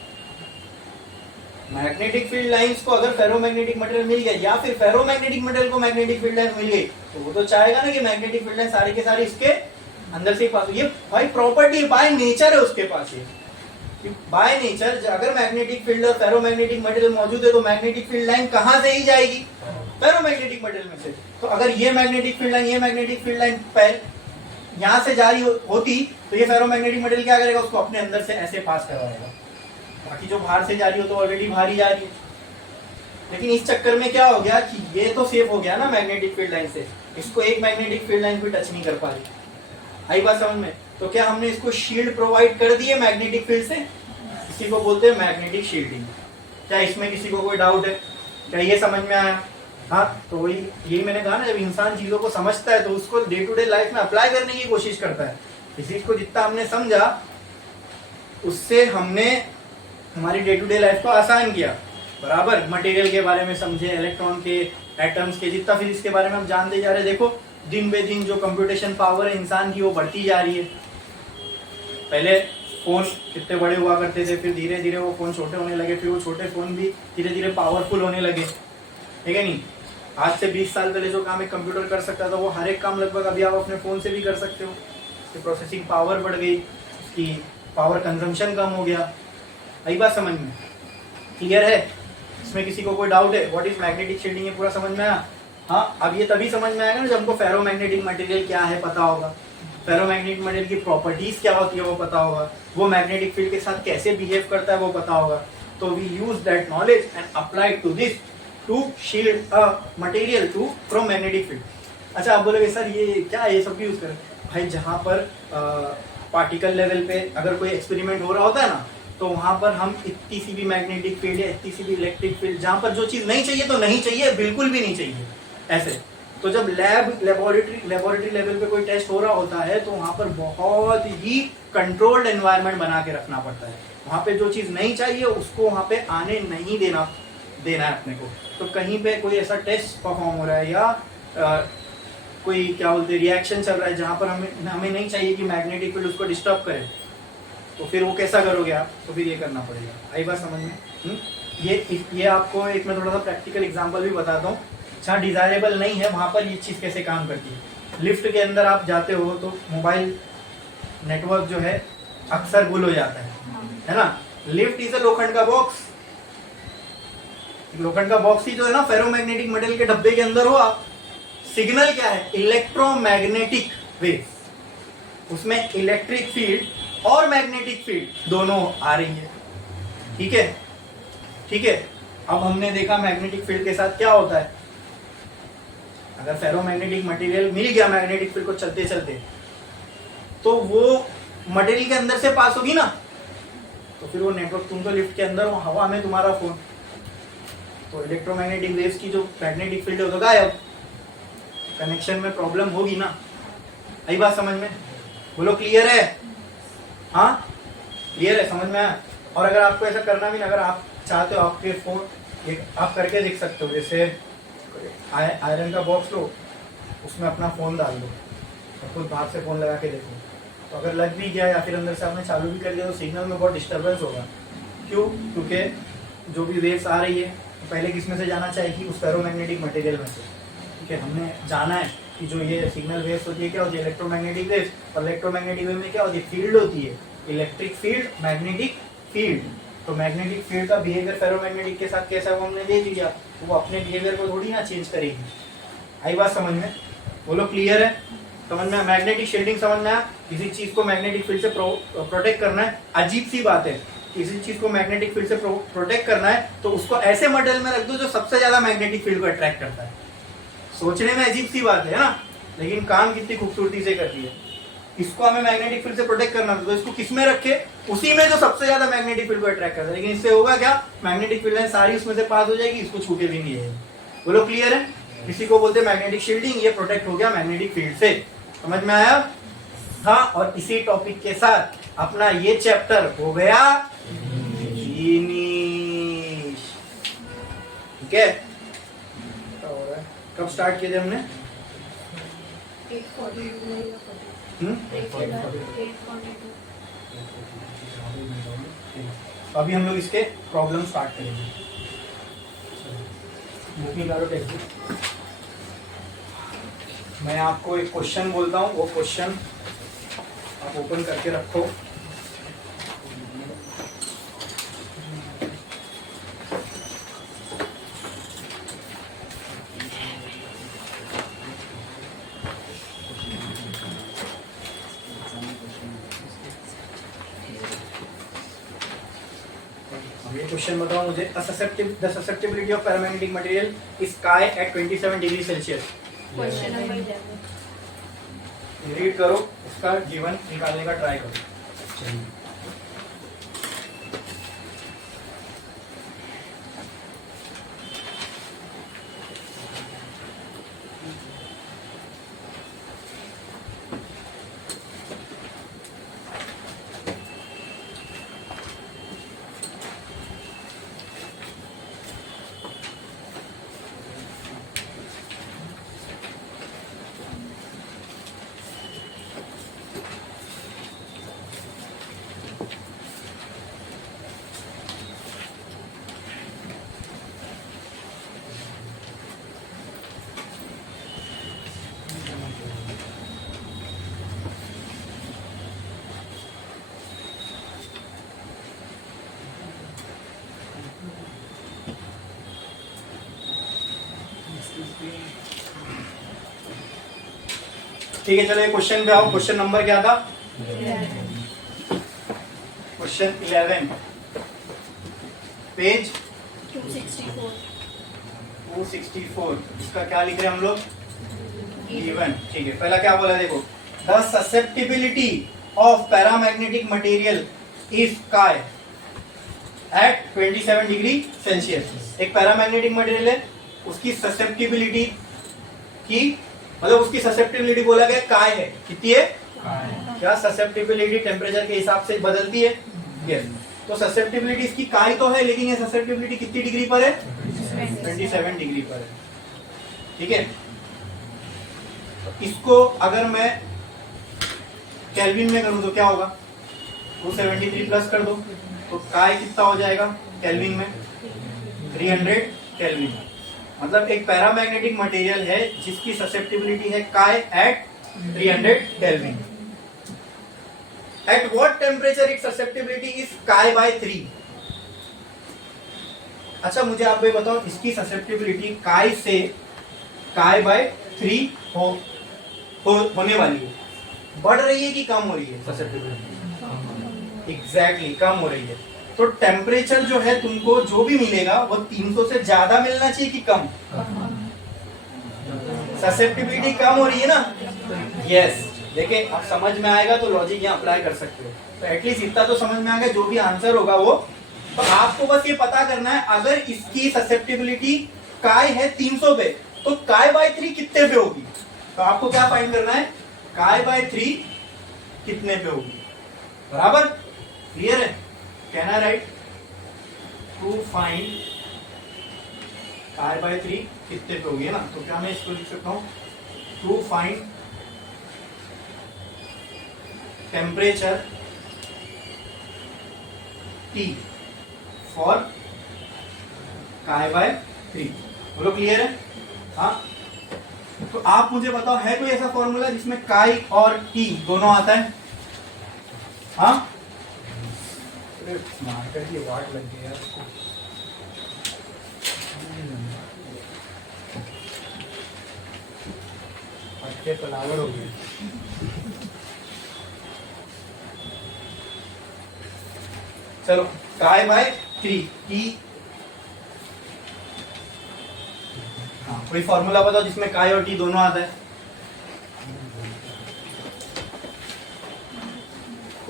मैग्नेटिक फील्ड लाइंस को अगर फेरोमैग्नेटिक मटेरियल मिल गया या फिर फेरोमैग्नेटिक मटेरियल को मैग्नेटिक फील्ड लाइन मिल गई, तो वो तो चाहेगा ना कि मैग्नेटिक फील्ड लाइन सारी के सारी इसके अंदर से ही पास हो। ये भाई प्रॉपर्टी बाय नेचर है उसके पास, ये बाय नेचर। अगर मैग्नेटिक फील्ड और फेरोमैग्नेटिक मटेरियल मौजूद है तो मैग्नेटिक फील्ड लाइन कहां से ही जाएगी, फेरोमैग्नेटिक मटेरियल में से। तो अगर ये मैग्नेटिक फील्ड लाइन, ये मैग्नेटिक फील्ड लाइन यहां से जारी होती तो ये फेरोमैग्नेटिक मटेरियल क्या करेगा, उसको अपने अंदर से ऐसे पास करवाएगा। बाकी जो बाहर से जा रही हो तो ऑलरेडी बाहर ही जा रही है। लेकिन इस चक्कर में क्या हो गया कि ये तो सेफ हो गया ना मैग्नेटिक फील्ड लाइन से, इसको एक मैग्नेटिक फील्ड लाइन भी टच नहीं कर पा रही। आई बात समझ में? तो क्या हमने इसको शील्ड प्रोवाइड कर दी है मैग्नेटिक फील्ड से, इसी को बोलते हैं मैग्नेटिक शील्डिंग। क्या इसमें किसी को कोई डाउट है? क्या ये समझ में आया? हाँ, तो वही यही मैंने कहा ना, जब इंसान चीजों को समझता है तो उसको डे टू डे लाइफ में अप्लाई करने की कोशिश करता है। इस चीज को जितना हमने समझा उससे हमने हमारी डे टू डे लाइफ को आसान किया, बराबर। मटेरियल के बारे में समझे, इलेक्ट्रॉन के, एटम्स के, जितना फिजिक्स के बारे में हम जानते जा रहे हैं। देखो दिन बे दिन जो कंप्यूटेशन पावर है इंसान की वो बढ़ती जा रही है। पहले फोन कितने बड़े हुआ करते थे, फिर धीरे धीरे वो फोन छोटे होने लगे, फिर वो छोटे फोन भी धीरे धीरे पावरफुल होने लगे, ठीक है नहीं। आज से 20 साल पहले जो काम एक कंप्यूटर कर सकता था वो हर एक काम लगभग अभी आप अपने फोन से भी कर सकते हो। तो प्रोसेसिंग पावर बढ़ गई, उसकी पावर कंजम्पशन कम हो गया। आई बात समझ में? क्लियर है? इसमें किसी को कोई डाउट है? व्हाट इज मैग्नेटिक शील्डिंग, ये पूरा समझ में आया? हाँ, अब ये तभी समझ में आएगा ना जब हमको फेरोमैग्नेटिक मटेरियल क्या है पता होगा, फेरोमैग्नेटिक मटेरियल की प्रॉपर्टीज क्या होती है वो पता होगा, वो मैग्नेटिक फील्ड के साथ कैसे बिहेव करता है वो पता होगा। तो we use that knowledge and apply to this to shield a material to from magnetic field. अच्छा, आप बोलोगे सर ये क्या ये सब यूज करें? भाई जहाँ पर पार्टिकल लेवल पे अगर कोई एक्सपेरिमेंट हो रहा होता है ना, तो वहां पर हम इतनी सी भी मैग्नेटिक फील्ड या इतनी सी भी इलेक्ट्रिक फील्ड, जहां पर जो चीज नहीं चाहिए तो नहीं चाहिए, बिल्कुल भी नहीं चाहिए ऐसे। तो जब लेबोरेटरी लेवल पे कोई टेस्ट हो रहा होता है तो वहां पर बहुत ही कंट्रोल्ड एनवायरनमेंट बना के रखना पड़ता है। वहां पे जो चीज नहीं चाहिए उसको वहां पे आने नहीं देना है अपने को। तो कहीं पे कोई ऐसा टेस्ट परफॉर्म हो रहा है या कोई क्या बोलते हैं रिएक्शन चल रहा है जहां पर हमें नहीं चाहिए कि मैग्नेटिक फील्ड उसको डिस्टर्ब करे, तो फिर वो कैसा करोगे आप? तो फिर ये करना पड़ेगा। आई बात समझ में? ये आपको एक मैं थोड़ा सा प्रैक्टिकल एग्जांपल भी बताता हूँ। जहाँ डिजायरेबल नहीं है वहां पर ये चीज कैसे काम करती है। लिफ्ट के अंदर आप जाते हो तो मोबाइल नेटवर्क जो है अक्सर गुल हो जाता है ना। लिफ्ट इज अ लोखंड का बॉक्स, लोखंड का बॉक्स ही जो है ना फेरोमैग्नेटिक मटेरियल के डब्बे के अंदर हो आप। सिग्नल क्या है? Electromagnetic wave. उसमें इलेक्ट्रिक फील्ड और मैग्नेटिक फील्ड दोनों आ रही है, ठीक है? ठीक है, अब हमने देखा मैग्नेटिक फील्ड के साथ क्या होता है। अगर फेरोमैग्नेटिक मटेरियल मिल गया मैग्नेटिक फील्ड को चलते चलते, तो वो मटेरियल के अंदर से पास होगी ना, तो फिर वो नेटवर्क, तुम तो लिफ्ट के अंदर हो, हवा में तुम्हारा फोन, तो इलेक्ट्रोमैग्नेटिक वेव्स की जो मैग्नेटिक फील्ड है वो तो गायब, कनेक्शन में प्रॉब्लम होगी ना। आई बात समझ में? बोलो क्लियर है? हाँ क्लियर है, समझ में आया? और अगर आपको ऐसा करना भी ना, अगर आप चाहते हो आपके फोन आप करके देख सकते हो, जैसे आयरन का बॉक्स लो, उसमें अपना फोन डाल दो और खुद बाहर से फोन लगा के देखो, तो अगर लग भी गया या फिर अंदर से आपने चालू भी कर दिया तो सिग्नल में बहुत डिस्टर्बेंस होगा। क्यों? क्योंकि जो भी वेव्स आ रही है पहले किस में से जाना चाहिए? उस फेरोमैग्नेटिक मटेरियल में से। ठीक है, हमने जाना है कि जो ये सिग्नल वेव्स होती है क्या होती है? Electromagnetic waves. और इलेक्ट्रोमैग्नेटिक वेव में क्या होती है? फील्ड होती है, इलेक्ट्रिक फील्ड, मैग्नेटिक फील्ड। तो मैग्नेटिक फील्ड का बिहेवियर फेरोमैग्नेटिक के साथ कैसा है वो हमने देख लिया, वो अपने बिहेवियर को थोड़ी ना चेंज करेगी। आई बात समझ में? बोलो क्लियर है? समझ में? मैग्नेटिक शील्डिंग समझ में आया? किसी चीज को मैग्नेटिक फील्ड से प्रोटेक्ट करना है, अजीब सी बात है, किसी चीज को मैग्नेटिक फील्ड से प्रोटेक्ट करना है तो उसको ऐसे मटेरियल में रख दो जो सबसे ज्यादा मैग्नेटिक फील्ड को अट्रैक्ट करता है। सोचने में अजीब सी बात है ना, लेकिन काम कितनी खूबसूरती से करती है। इसको हमें मैग्नेटिक फील्ड से प्रोटेक्ट करना था, तो इसको किस में रखे, उसी में जो सबसे ज्यादा मैग्नेटिक फील्ड को अट्रैक्ट करता है। लेकिन इससे होगा क्या, मैग्नेटिक फील्ड सारी उसमें से पास हो जाएगी, इसको छूटे भी नहीं है। बोलो क्लियर है? इसी को बोलते हैं मैग्नेटिक शील्डिंग। ये प्रोटेक्ट हो गया मैग्नेटिक फील्ड से। समझ में आया? हाँ, और इसी टॉपिक के साथ अपना ये चैप्टर हो गया फिनिश। ठीक है, कब स्टार्ट किए थे हमने? 8:42 अभी हम लोग इसके प्रॉब्लम स्टार्ट करेंगे। बुक निकालो टेक्स्ट। मैं आपको एक क्वेश्चन बोलता हूँ, वो क्वेश्चन आप ओपन करके रखो। ये क्वेश्चन बताओ मुझे, the susceptibility of paramagnetic material is chi at 27 degree Celsius. Question number 11। Read करो, उसका गिवन निकालने का ट्राई करो। ठीक है, चलो ये क्वेश्चन पे आओ। क्वेश्चन नंबर क्या था? Question 11, page 264। इसका क्या लिख रहे हैं हम लोग? गिवन। ठीक है, पहला क्या बोला देखो, the susceptibility of paramagnetic material is chi at 27 degree Celsius. एक पैरामैग्नेटिक मटेरियल है, उसकी ससेप्टिबिलिटी की मतलब उसकी ससेप्टिबिलिटी बोला गया काय है, कितनी है? क्या ससेप्टिबिलिटी टेम्परेचर के हिसाब से बदलती है? यस। तो ससेप्टिबिलिटी इसकी काय तो है, लेकिन ये ससेप्टिबिलिटी कितनी डिग्री पर है? 27 डिग्री पर है। ठीक है, इसको अगर मैं केल्विन में करूं तो क्या होगा? 273 प्लस कर दो तो काय कितना हो जाएगा केल्विन में? 300 केल्विन। मतलब एक पैरामैग्नेटिक मटेरियल है जिसकी ससेप्टिबिलिटी है chi at 300 kelvin. At what temperature it susceptibility is chi by 3। अच्छा मुझे आप ये बताओ, इसकी ससेप्टिबिलिटी काय से काय बाय 3 होने वाली है, बढ़ रही है कि कम हो रही है? ससेप्टिबिलिटी एग्जैक्टली कम हो रही है। तो टेम्परेचर जो है तुमको जो भी मिलेगा वो 300 से ज्यादा मिलना चाहिए कि कम? ससेप्टिबिलिटी कम हो रही है ना? यस। देखिए अब समझ में आएगा तो लॉजिक यहाँ अप्लाई कर सकते हो। तो एटलीस्ट इतना तो समझ में आएगा, जो भी आंसर होगा वो तो आपको बस ये पता करना है, अगर इसकी ससेप्टिबिलिटी काय है 300 पे तो काय बाय 3 कितने पे होगी? तो आपको क्या फाइंड करना है? काय बाय 3 कितने पे होगी? बराबर क्लियर है? कहना राइट? टू फाइंड काय बाय 3 कितने पे होगी, है ना? तो क्या मैं इसको लिख सकता हूं, to find temperature T for chi by 3। बोलो क्लियर है? हाँ, तो आप मुझे बताओ, है कोई ऐसा फॉर्मूला जिसमें काय और T दोनों आता है? हाँ, मार्केट की वाट लग गई यार उसको। अटके पलावर हो गए। चलो काय बाय 3 की कोई फॉर्मूला बताओ जिसमें काय और टी दोनों आता है।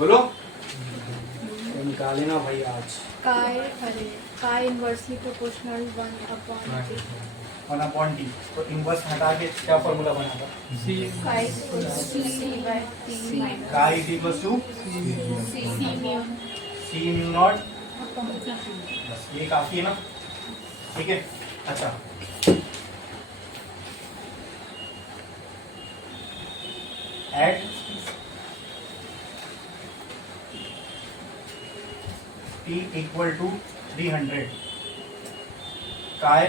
बोलो तो निकाले ना भाई आज। काय इनवर्सली प्रोपोर्शनल 1/t। 1/t तो इनवर्स हटा के क्या फॉर्मूला बना था? Chi c/t chi is equal to c mu naught, बस ये काफी है ना, ठीक है। अच्छा eight t equal to 300 chi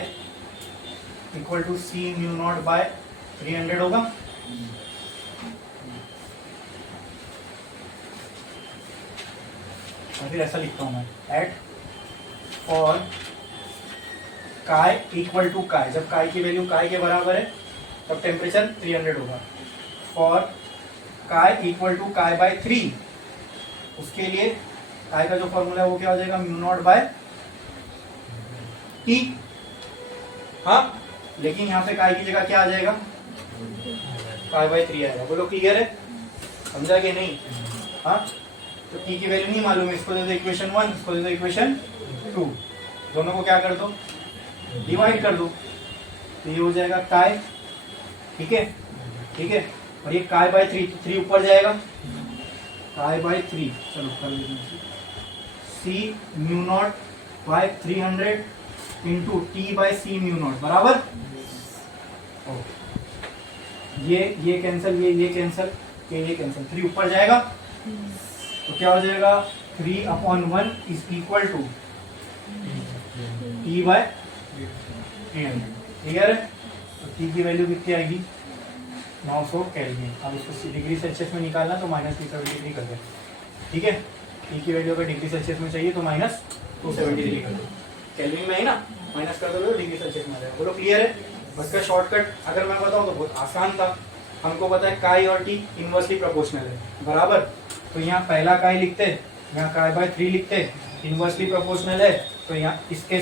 equal to c mu naught by 300 होगा। और फिर ऐसा लिखता हूं मैं at for chi equal to chi, जब काय की वैल्यू काय के बराबर है तब टेम्परेचर 300 होगा। फॉर काय इक्वल टू काय बाय 3, उसके लिए काय का जो फॉर्मूला है वो क्या हो जाएगा? Mu naught by T. हाँ, लेकिन यहाँ पे काय की जगह क्या आ जाएगा? काय बाय 3 आएगा। बोलो क्लियर है, समझा कि नहीं? हाँ, तो टी की वैल्यू नहीं मालूम है, इसको दे दो इक्वेशन 1, इसको दे दो इक्वेशन 2, दोनों को क्या कर दो? डिवाइड कर दो, तो ये हो जाएगा काय, ठीक है, ठीक है। और ये काय बाय 3, 3 ऊपर जाएगा, काय बाय 3, चलो कर लेते C mu naught by 300 into T by C mu naught बराबर। ये कैंसिल, ये कैंसिल, ये कैंसिल, 3 ऊपर जाएगा तो क्या हो जाएगा? 3/1 is equal to T by 300। Clear है? तो टी की वैल्यू कितनी आएगी? 900 केल्विन। अब इसको डिग्री सेल्सियस में निकालना तो -273 कर दे, ठीक है। टी की वैल्यू अगर डिग्री सेल्सियस में चाहिए तो -273 कर दो, केल्विन में है ना, माइनस कर दोगे तो डिग्री सेल्सियस में आ जाएगा। बोलो क्लियर है? बस का शॉर्टकट अगर मैं बताऊं तो बहुत आसान था। हमको पता है काय और टी इनवर्सली प्रोपोर्शनल है बराबर, तो यहाँ पहला काय लिखते, यहाँ काय बाय 3 लिखते, इनवर्सली प्रोपोर्शनल है तो यहाँ इसके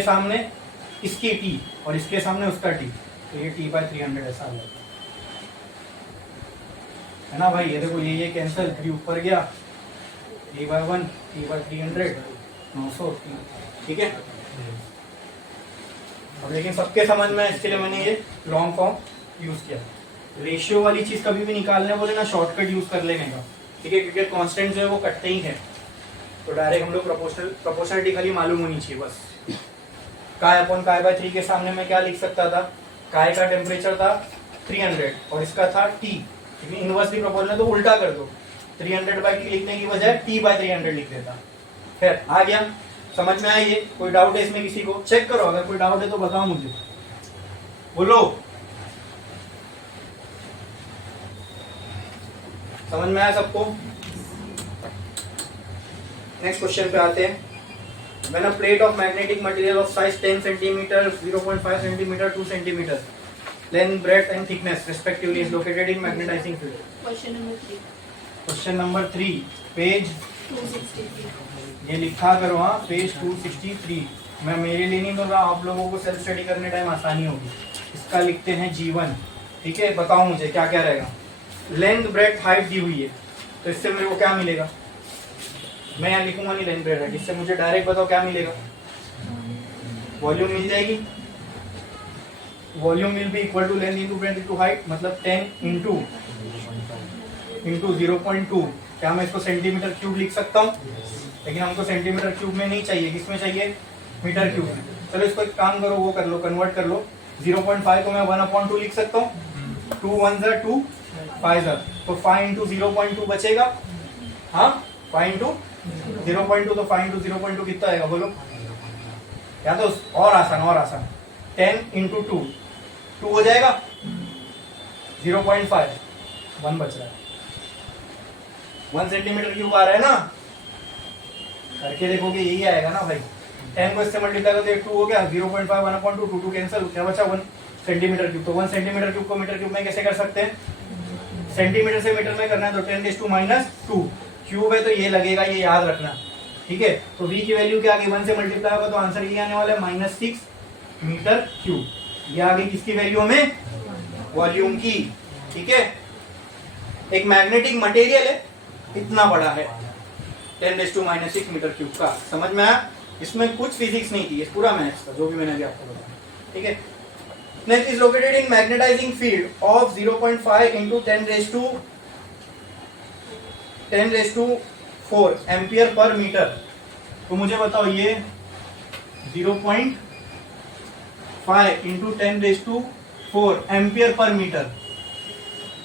सामने इसकी टी और इसके सामने उसका टी, तो ये टी बाय 300 ऐसा आ जाएगा, है ना भाई। ये देखो ये कैंसिल, 3 ऊपर गया, 3/1 टी बाय 300 900, ठीक है। अब लेकिन सबके समझ में, इसके लिए मैंने ये लॉन्ग फॉर्म यूज किया। रेशियो वाली चीज कभी भी निकालने बोले ना, शॉर्टकट यूज कर लेने का, ठीक है, क्योंकि कांस्टेंट जो है वो कटते ही है, तो डायरेक्ट हम लोग प्रोपोर्शनलिटी खाली मालूम होनी चाहिए बस। काय अपॉन काय बाय 3 के सामने मैं क्या लिख सकता था? काय का टेम्परेचर था 300 और इसका था टी, क्योंकि इनवर्सली प्रोपोर्शनल तो उल्टा कर दो, 300 बाय टी लिखने की बजाय टी बाय 300 लिख देता। फिर आ गया, समझ में आई? ये कोई डाउट है इसमें? किसी को चेक करो, अगर कोई डाउट है तो बताओ मुझे, बोलो। समझ में आया सबको? नेक्स्ट क्वेश्चन पे आते हैं। When a plate of magnetic material of size 10 cm, 0.5 cm, 2 cm, length, breadth and thickness respectively is located in magnetizing field. Question number 3, question number 3, page 263। ये लिखा करो, हाँ, पेज 263। मैं मेरे लिए नहीं बोल रहा, आप लोगों को सेल्फ स्टडी करने टाइम आसानी होगी। इसका लिखते हैं G1, ठीक है। बताओ मुझे क्या क्या रहेगा। लेंथ, ब्रेथ, हाइट दी हुई है, तो इससे मेरे को क्या मिलेगा? मैं यहाँ लिखूंगा नहीं लेंथ ब्रेथ हाइट, इससे मुझे डायरेक्ट बताओ क्या मिलेगा? वॉल्यूम मिल जाएगी। Volume will be equal to length into breadth into height, मतलब 10 इंटू 0.2। क्या मैं इसको सेंटीमीटर क्यूब लिख सकता हूँ? लेकिन हमको सेंटीमीटर क्यूब में नहीं चाहिए, किसमें चाहिए? मीटर क्यूब में। चलो इसको एक काम करो, वो कर लो, कन्वर्ट कर लो। 0.5 को मैं 1/2 लिख सकता हूँ, 2 1 2 5 तो 5 इंटू 0.2 बचेगा। हाँ, 5 इंटू 0.2, तो 5 इंटू 0.2 कितना आएगा बोलो? या तो और आसान 10 इंटू 2 हो जाएगा, 0.5, 1 बच रहा है, 1 सेंटीमीटर क्यूब आ रहा है ना। करके देखोगे यही आएगा ना भाई। 10 को इससे मल्टीप्लाई करते 2 हो गया, 0.5 1/2 2 कैंसिल, क्या बचा? 1 सेंटीमीटर क्यूब। तो 1 सेंटीमीटर क्यूब को मीटर क्यूब में कैसे कर सकते हैं? सेंटीमीटर से मीटर में करना है तो 10⁻²। क्यूब है तो ये लगेगा, ये याद रखना, ठीक है। तो v की वैल्यू क्या आ गई? 1 से मल्टीप्लाई होगा तो आंसर ये आने वाला है -6 मीटर क्यूब। ये आ गई किसकी वैल्यू में? वॉल्यूम की, ठीक है। एक मैग्नेटिक मटेरियल है, इतना बड़ा है, 10⁻⁻⁶ मीटर क्यूब का। समझ में आया? इसमें कुछ फिजिक्स नहीं थी, ये पूरा मैथ्स था जो भी मैंने अभी आपको बताया। ठीक है, next is located in magnetizing field of 0.5 into 10⁻⁴ ampere पर मीटर। तो मुझे बताओ ये 0.5 इंटू 10⁻⁴ एम्पियर पर मीटर,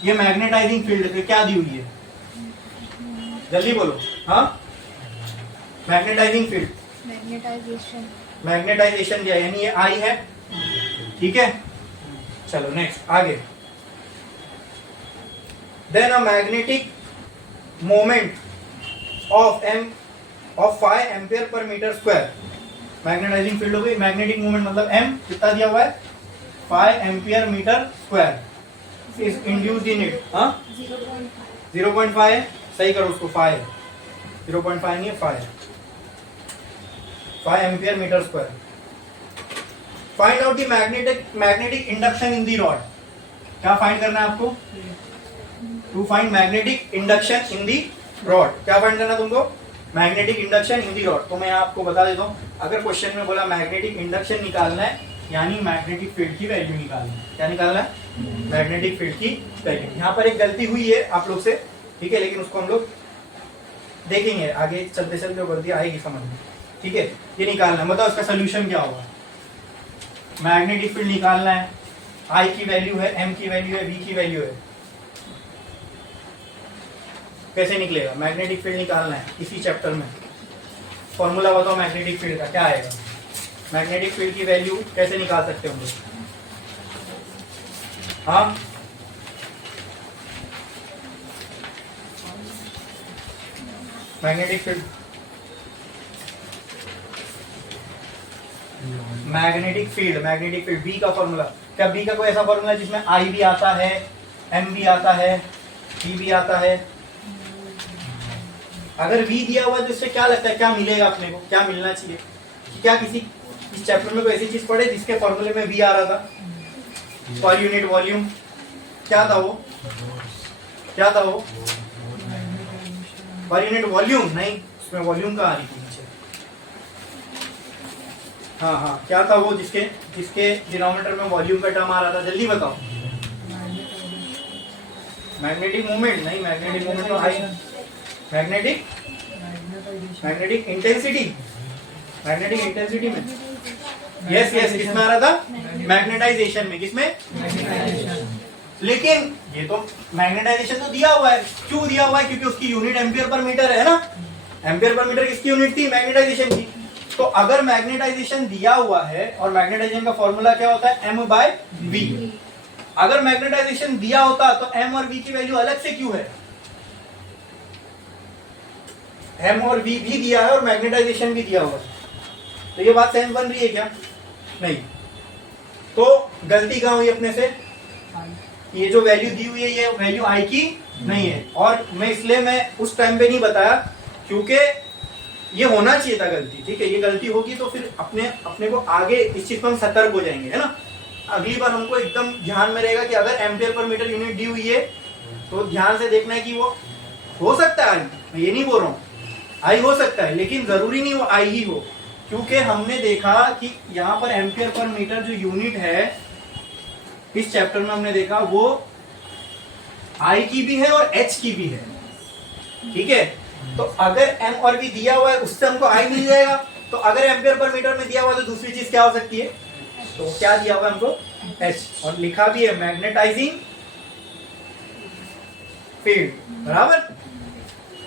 ये मैग्नेटाइजिंग फील्ड क्या दी हुई है? जल्दी बोलो। हाँ, मैग्नेटाइजिंग फील्ड, मैग्नेटाइजेशन दिया, यानी ये आई है। ठीक है, चलो नेक्स्ट आगे। Then a magnetic moment of 5 ampere पर मीटर स्क्वायर। मैग्नेटाइजिंग फील्ड हो गई, मैग्नेटिक मोमेंट मतलब m कितना दिया हुआ है? 5 ampere metre square is induced in it. हाँ, 0.5 है, सही करो उसको, 5 है, 0.5 नहीं है, 5 ampere metre square. Find out the magnetic induction in the rod. क्या फाइंड करना है आपको? To find magnetic induction in the rod. क्या फाइंड करना है तुमको? Magnetic induction in the rod. तो मैं आपको बता देता हूँ, अगर क्वेश्चन में बोला मैग्नेटिक इंडक्शन निकालना है, यानी मैग्नेटिक फील्ड की वैल्यू निकालना है। क्या निकालना है? मैग्नेटिक फील्ड की वैल्यू। यहाँ पर एक गलती हुई है आप लोग से, ठीक है, लेकिन उसको हम लोग देखेंगे आगे चलते चलते, वो गलती आएगी समझ में। ठीक है, ये निकालना है, बताओ इसका सोल्यूशन क्या होगा? मैग्नेटिक फील्ड निकालना है, आई की वैल्यू है, एम की वैल्यू है, वी की वैल्यू है। कैसे निकलेगा? मैग्नेटिक फील्ड निकालना है इसी चैप्टर में। फॉर्मूला बताओ मैग्नेटिक फील्ड का क्या आएगा? मैग्नेटिक फील्ड की वैल्यू कैसे निकाल सकते होंगे? हाँ, magnetic field, magnetic field B का फॉर्मूला क्या? बी का कोई ऐसा फॉर्मूला जिसमें आई भी आता है, एम भी आता है, बी भी आता है? अगर वी दिया हुआ तो इससे क्या लगता है, क्या मिलेगा अपने को, क्या मिलना चाहिए? क्या किसी इस चैप्टर में कोई ऐसी चीज पढ़े जिसके फॉर्मूले में वी आ रहा था? पर यूनिट वॉल्यूम क्या था वो? क्या था वो? पर यूनिट वॉल्यूम नहीं, उसमें वॉल्यूम का आ रही थी नीचे। हाँ हाँ, क्या था वो जिसके डिनोमिनेटर में वॉल्यूम का टर्म आ रहा था? जल्दी बताओ। मैग्नेटिक मोमेंट नहीं, मैग्नेटिक मोमेंट तो high, magnetic intensity, magnetic intensity में यस किसमें आ रहा था? मैग्नेटाइजेशन में। किसमें? लेकिन ये तो मैग्नेटाइजेशन तो दिया हुआ है। क्यों दिया हुआ है? क्योंकि उसकी यूनिट एम्पियर पर मीटर है ना। एम्पियर पर मीटर किसकी यूनिट थी? मैग्नेटाइजेशन की। तो अगर मैग्नेटाइजेशन दिया हुआ है, और मैग्नेटाइजेशन का फॉर्मूला क्या होता है? m/v। अगर मैग्नेटाइजेशन दिया होता तो m और v की वैल्यू अलग से क्यों है? m और v भी दिया है और मैग्नेटाइजेशन भी दिया हुआ है, तो ये बात सेंस बन रही है क्या? नहीं। तो गलती कहाँ हुई अपने से? ये जो वैल्यू दी हुई है ये वैल्यू आई की नहीं है। और मैं इसलिए मैं उस टाइम पे नहीं बताया क्योंकि ये होना चाहिए था गलती। ठीक है, ये गलती होगी तो फिर अपने को आगे इस चीज पर हम सतर्क हो जाएंगे, है ना। अगली बार हमको एकदम ध्यान में रहेगा कि अगर एम्पियर पर मीटर यूनिट दी हुई है तो ध्यान से देखना है कि वो हो सकता है, मैं ये नहीं बोल रहा हूँ, आई हो सकता है, लेकिन जरूरी नहीं वो आई ही हो। क्योंकि हमने देखा कि यहाँ पर एम्पियर पर मीटर जो यूनिट है इस चैप्टर में हमने देखा वो आई की भी है और एच की भी है। ठीक है, तो अगर एम और वी दिया हुआ है उससे हमको आई मिल जाएगा। तो अगर एम्पियर पर मीटर में दिया हुआ है तो दूसरी चीज क्या हो सकती है? तो क्या दिया हुआ है हमको? एच, और लिखा भी है मैग्नेटाइजिंग फील्ड, बराबर।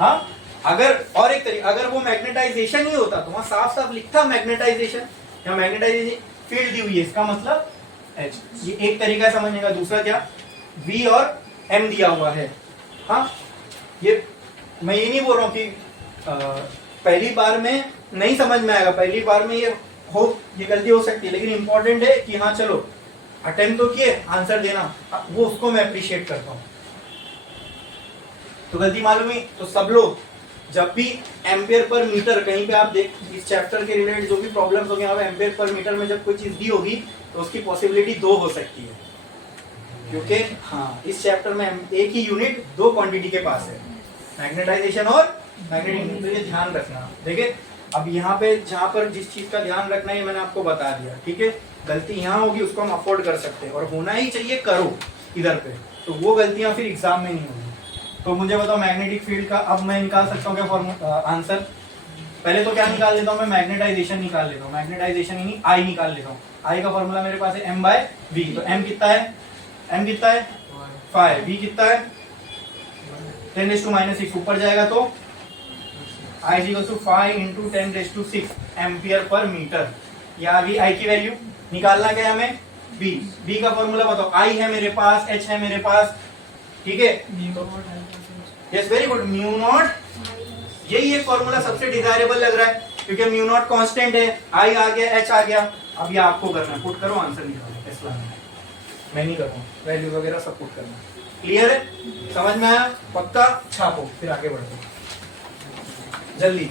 हाँ, अगर और एक तरीका, अगर वो मैग्नेटाइजेशन ही होता तो वहां साफ साफ लिखता मैग्नेटाइजेशन, या मैग्नेटाइजेशन फील्ड दी हुई है, इसका मतलब एच। ये एक तरीका समझने का। दूसरा क्या? वी और एम दिया हुआ है। हाँ, ये मैं ये नहीं बोल रहा हूँ कि पहली बार में नहीं समझ में आएगा, पहली बार में ये गलती हो सकती है, लेकिन इंपॉर्टेंट है कि हाँ चलो अटेम्प्ट तो किए, आंसर देना वो उसको मैं अप्रिशिएट करता हूँ। तो गलती मालूम ही तो सब लोग जब भी एम्पियर पर मीटर कहीं पे आप देख, इस चैप्टर के रिलेटेड जो भी प्रॉब्लम्स होंगे यहाँ पे एम्पियर पर मीटर में जब कोई चीज दी होगी तो उसकी पॉसिबिलिटी 2 हो सकती है। क्योंकि हाँ इस चैप्टर में एक ही यूनिट दो क्वांटिटी के पास है, मैग्नेटाइजेशन और मैग्नेटिक। तो ये ध्यान रखना। देखिए अब यहाँ पे जहाँ पर जिस चीज का ध्यान रखना है मैंने आपको बता दिया, ठीक है। गलती यहाँ होगी उसको हम अफोर्ड कर सकते हैं और होना ही चाहिए, करो इधर पे, तो वो गलतियां फिर एग्जाम में नहीं होगी। तो मुझे बताओ मैग्नेटिक फील्ड का अब मैं निकाल सकता हूँ क्या फॉर्मूला आंसर? पहले तो क्या निकाल लेता हूँ मैं, मैग्नेटाइजेशन निकाल लेता हूँ, मैग्नेटाइजेशन ही आई निकाल लेता हूँ। आई का फॉर्मूला मेरे पास है m/v, तो m कितना है, m कितना है 5, v कितना है 10⁻⁶, ऊपर जाएगा तो I = 5 × 10⁶ एम्पियर पर मीटर। ये आ गई I की वैल्यू। निकालना क्या है हमें, b का फॉर्मूला बताओ। I है मेरे पास, h है मेरे पास, ठीक है। Yes very good, mu naught. यही एक फॉर्मूला सबसे डिजायरेबल लग रहा है क्योंकि म्यू नॉट कांस्टेंट है, I आ गया, h आ गया। अब ये आपको करना है, पुट करो आंसर निकालो। फैसला मैं नहीं कर रहा हूँ, वैल्यू वगैरह सब पुट करना। क्लियर है, समझ में आया? पक्का छापो, फिर आगे बढ़ो जल्दी।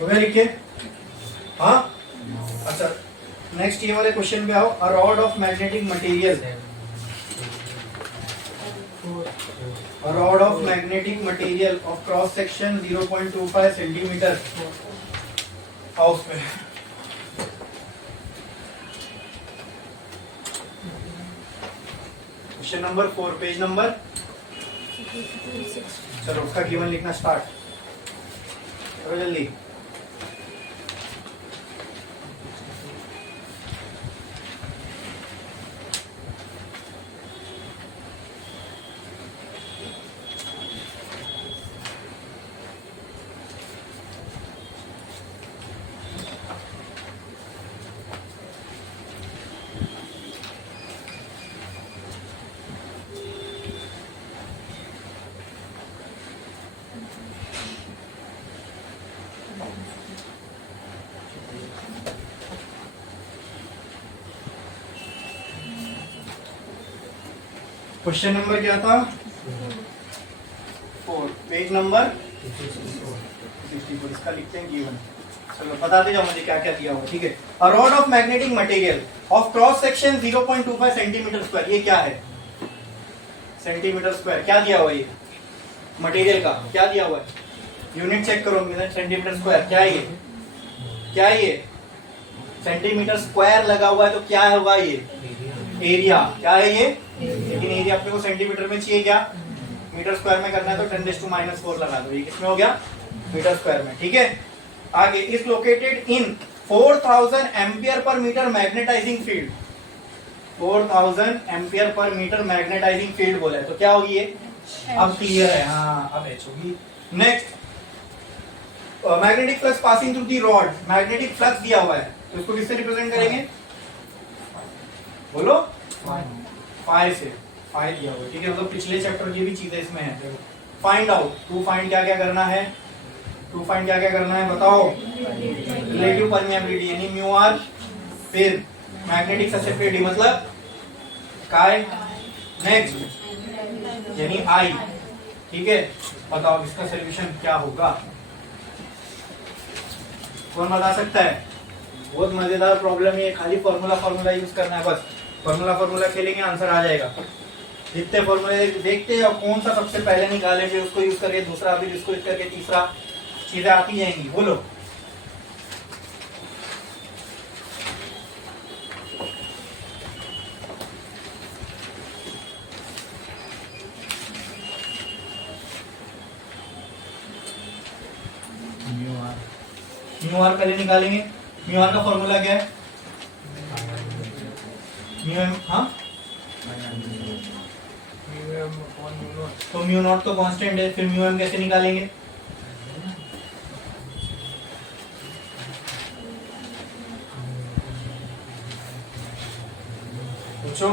हो गया लिख के? हाँ अच्छा, नेक्स्ट ये वाले क्वेश्चन पे आओ। A rod of magnetic material, rod of magnetic material of cross section 0.25 centimetre house में। क्वेश्चन नंबर 4 पेज नंबर, चलो उसका गिवन लिखना स्टार्ट करो जल्दी। क्वेश्चन नंबर क्या था? 4 पेज नंबर 64, इसका लिखते हैं गिवन। चलो बताते जाओ मुझे क्या क्या दिया हुआ, ठीक है। A rod of magnetic material of cross section 0.25 centimetre square, ये क्या है? Centimetre square. क्या दिया हुआ है? ये मटेरियल का क्या दिया हुआ है? यूनिट चेक करो, सेंटीमीटर स्क्वायर क्या है? ये क्या है? ये सेंटीमीटर स्क्वायर लगा हुआ है तो क्या होगा? ये एरिया। क्या है ये? लेकिन एरिया अपने को सेंटीमीटर में चाहिए, क्या मीटर स्क्वायर में करना है, तो 10⁻⁻⁴ लगा दो। ये किसमें हो गया? मीटर स्क्वायर में, ठीक है। आगे, इज लोकेटेड इन 4000 एम्पियर पर मीटर मैग्नेटाइजिंग फील्ड। 4000 एम्पियर पर मीटर मैग्नेटाइजिंग फील्ड बोला है, तो क्या होगी ये? अब क्लियर है, हाँ अब एच होगी। Next, magnetic flux passing through the rod. Magnetic flux दिया हुआ है तो इसको किससे रिप्रेजेंट करेंगे? बोलो, फाई से। फाई दिया हुआ है, ठीक है। मतलब पिछले चैप्टर की भी चीजें इसमें है। फाइंड आउट, टू फाइंड क्या क्या करना है? टू फाइंड क्या क्या करना है बताओ? रिलेटिव परमिएबिलिटी यानी म्यू आर, फिर मैग्नेटिक ससेप्टिबिलिटी मतलब काय, नेक्स्ट यानी आई, ठीक है। बताओ इसका सॉल्यूशन क्या होगा? कौन बता सकता है? बहुत मजेदार प्रॉब्लम है, खाली फॉर्मूला यूज करना है बस। फॉर्मूला खेलेंगे, आंसर आ जाएगा। जितने फॉर्मूले देखते हैं और कौन सा सबसे पहले निकालेंगे उसको यूज करके दूसरा, फिर इसको यूज करके तीसरा, चीजें आती जाएंगी। बोलो, म्यू आर पहले निकालेंगे। म्यू आर का फॉर्मूला क्या है? म्यू एम, हाँ तो म्यू नॉट तो कांस्टेंट है, फिर म्यू एम कैसे निकालेंगे? पूछो।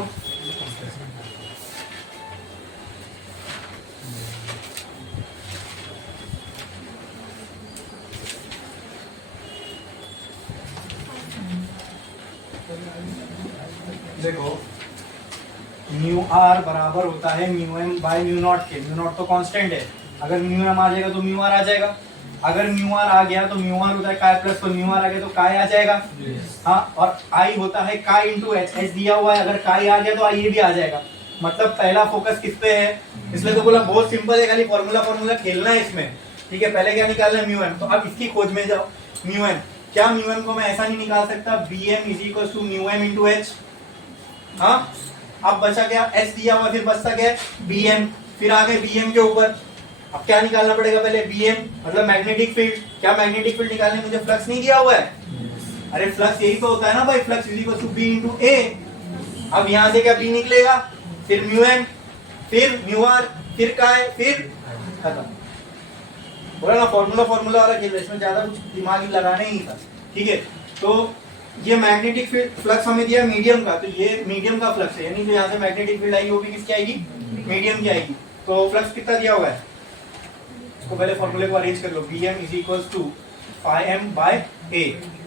देखो, म्यू आर बराबर होता है mu M by mu naught के। म्यू नॉट तो कांस्टेंट है, अगर म्यू एम आ जाएगा तो म्यू आर आ जाएगा। अगर म्यू आर आ गया तो म्यू आर होता है काय प्लस, तो म्यू आर आ गया तो काय आ जाएगा। हाँ, और आई होता है काय इंटू एच। एच दिया हुआ है, अगर काय आ गया तो आई ये भी आ जाएगा। मतलब पहला फोकस किस पे है, इसलिए तो बोला बहुत सिंपल है, खाली फॉर्मूला खेलना है इसमें, ठीक है। पहले क्या निकालना है? Mu M. तो अब इसकी खोज में जाओ। म्यू एम, क्या म्यू एम को मैं ऐसा नहीं निकाल सकता? B M is equal to mu M into H. हाँ, अब बचा क्या? एच दिया हुआ, फिर बचता क्या? B M. फिर आगे बी एम के ऊपर अब क्या निकालना पड़ेगा? पहले बी एम मतलब मैग्नेटिक फील्ड। क्या मैग्नेटिक फील्ड निकालने मुझे फ्लक्स नहीं दिया हुआ है? अरे फ्लक्स यही तो होता है ना भाई, flux is equal to B into A. अब यहाँ से क्या बी निकलेगा, फिर म्यू एम, फिर म्यू आर, फिर काय, फिर खत्म। बोला ना फॉर्मूला वाला खेल, इसमें ज्यादा कुछ दिमाग लगाने ही था, ठीक है। तो ये मैग्नेटिक फील्ड फ्लक्स हमें दिया मीडियम का, तो ये मीडियम का फ्लक्स है, यानी जो यहाँ से मैग्नेटिक फील्ड आएगी वो भी किसकी आएगी? मीडियम की आएगी। तो फ्लक्स कितना दिया हुआ है? इसको पहले फॉर्मूले को अरेंज कर लो। B M is equal to five M by A.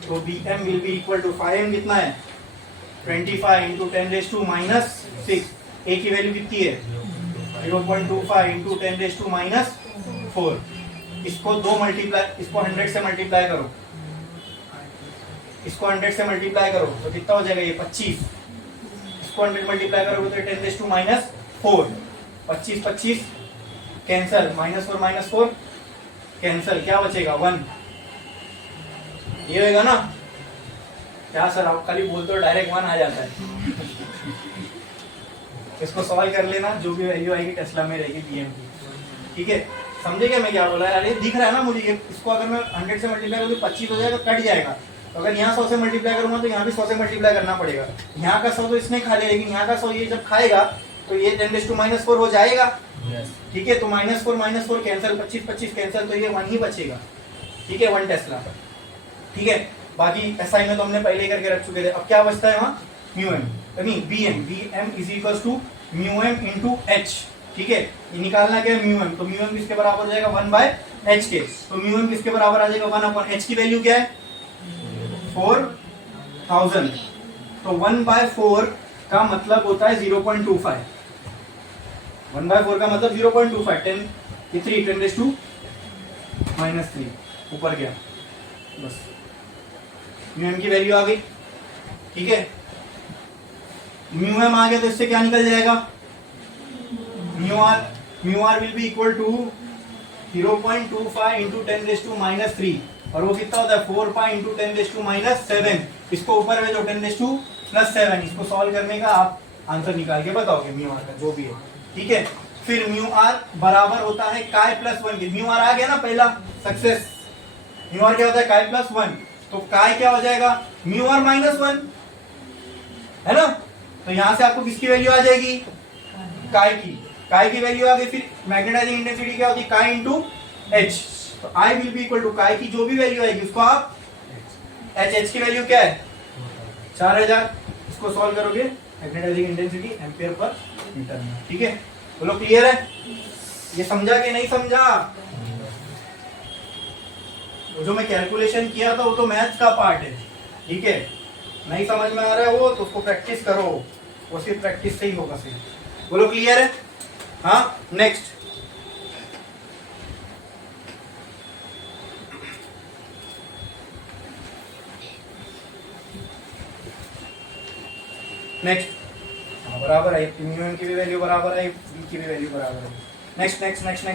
तो B M will be equal to five M कितना है? 25 इंटू 10⁻⁻⁶। ए की वैल्यू कितनी है? 0.25 इंटू 10⁻⁻⁴। इसको 2 मल्टीप्लाई, इसको 100 से मल्टीप्लाई करो, इसको 100 से मल्टीप्लाई करो तो कितना हो जाएगा? ये 25। इसको 100 मल्टीप्लाई करोगे तो 10⁻⁴। 25 25 कैंसल, -4 कैंसल, क्या बचेगा 1, ये होगा ना। क्या सर आप खाली बोलते हो डायरेक्ट 1 आ जाता है। इसको सॉल्व कर लेना, जो भी वैल्यू आएगी टेस्ला में रहेगी पीएम की, ठीक है। समझे क्या मैं क्या बोला यार, ये दिख रहा है ना मुझे, ये इसको अगर मैं 100 से मल्टीप्लाई करूँ तो 25 हो जाएगा, कट जाएगा। तो अगर यहाँ 100 से मल्टीप्लाई करूंगा तो यहाँ भी 100 से मल्टीप्लाई करना पड़ेगा। यहाँ का 100 तो इसने खा लिया, लेकिन यहाँ का 100 ये जब खाएगा तो ये 10⁻⁴ हो जाएगा, ठीक है। तो -4 कैंसिल, 25 कैंसिल, तो ये 1 ही बचेगा, ठीक है, 1 टेस्ला, ठीक है। बाकी एसआई में तो हमने पहले ही करके रख चुके थे। अब क्या बचता है वहाँ, म्यूएम नहीं bm is equal to mu M into H, ठीक है। ये निकालना क्या है म्यूएम, तो म्यूएम किसके बराबर हो जाएगा 1/h के। तो म्यूएम किसके बराबर आ जाएगा 1/h की वैल्यू क्या है 4000, तो 1/4 का मतलब होता है 0.25, 1/4 का मतलब 0.25, 10⁻³ ऊपर गया, बस म्यूएम की वैल्यू आ गई, ठीक है। म्यूएम आ गया तो इससे क्या निकल जाएगा, mu R will be equal to 0.25 into 10⁻³ और वो कितना होता है 4π इंटू 10⁻⁷। इसको ऊपर में जो 10⁻⁷, इसको सॉल्व करने का आप आंसर निकाल के बताओगे म्यू आर का जो भी है, ठीक है। फिर म्यू आर बराबर होता है काय प्लस 1 के, म्यू आर आ गया ना पहला सक्सेस, म्यू आर क्या होता है काय प्लस 1, तो काय क्या हो जाएगा म्यू आर -1, है ना। तो यहां से आपको किसकी वैल्यू आ जाएगी, काय की वैल्यू आ गई। फिर मैग्नेटाइजिंग इंटेंसिटी क्या होती है काय इंटू एच, तो I will be equal to chi की जो भी वैल्यू आएगी उसको आप एच की वैल्यू क्या है 4000, इसको सॉल्व करोगे मैग्नेटाइजिंग इंटेंसिटी एम्पियर पर मीटर में, ठीक है। बोलो क्लियर है, ये समझा कि नहीं समझा। जो मैं कैलकुलेशन किया था वो तो मैथ्स का पार्ट है, ठीक है। नहीं समझ में आ रहा है वो तो उसको प्रैक्टिस करो, वो सिर्फ प्रैक्टिस से ही होगा सिर्फ। बोलो क्लियर है, हाँ। नेक्स्ट बराबर है, म्यूएम की भी वैल्यू बराबर है, बी की भी वैल्यू बराबर है। Next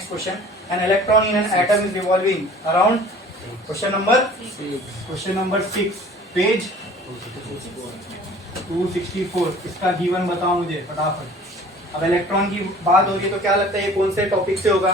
question, an electron in an atom is revolving around, question number 6 page 264, इसका गिवन बताओ मुझे फटाफट। अब इलेक्ट्रॉन की बात होगी तो क्या लगता है ये कौन से टॉपिक से होगा,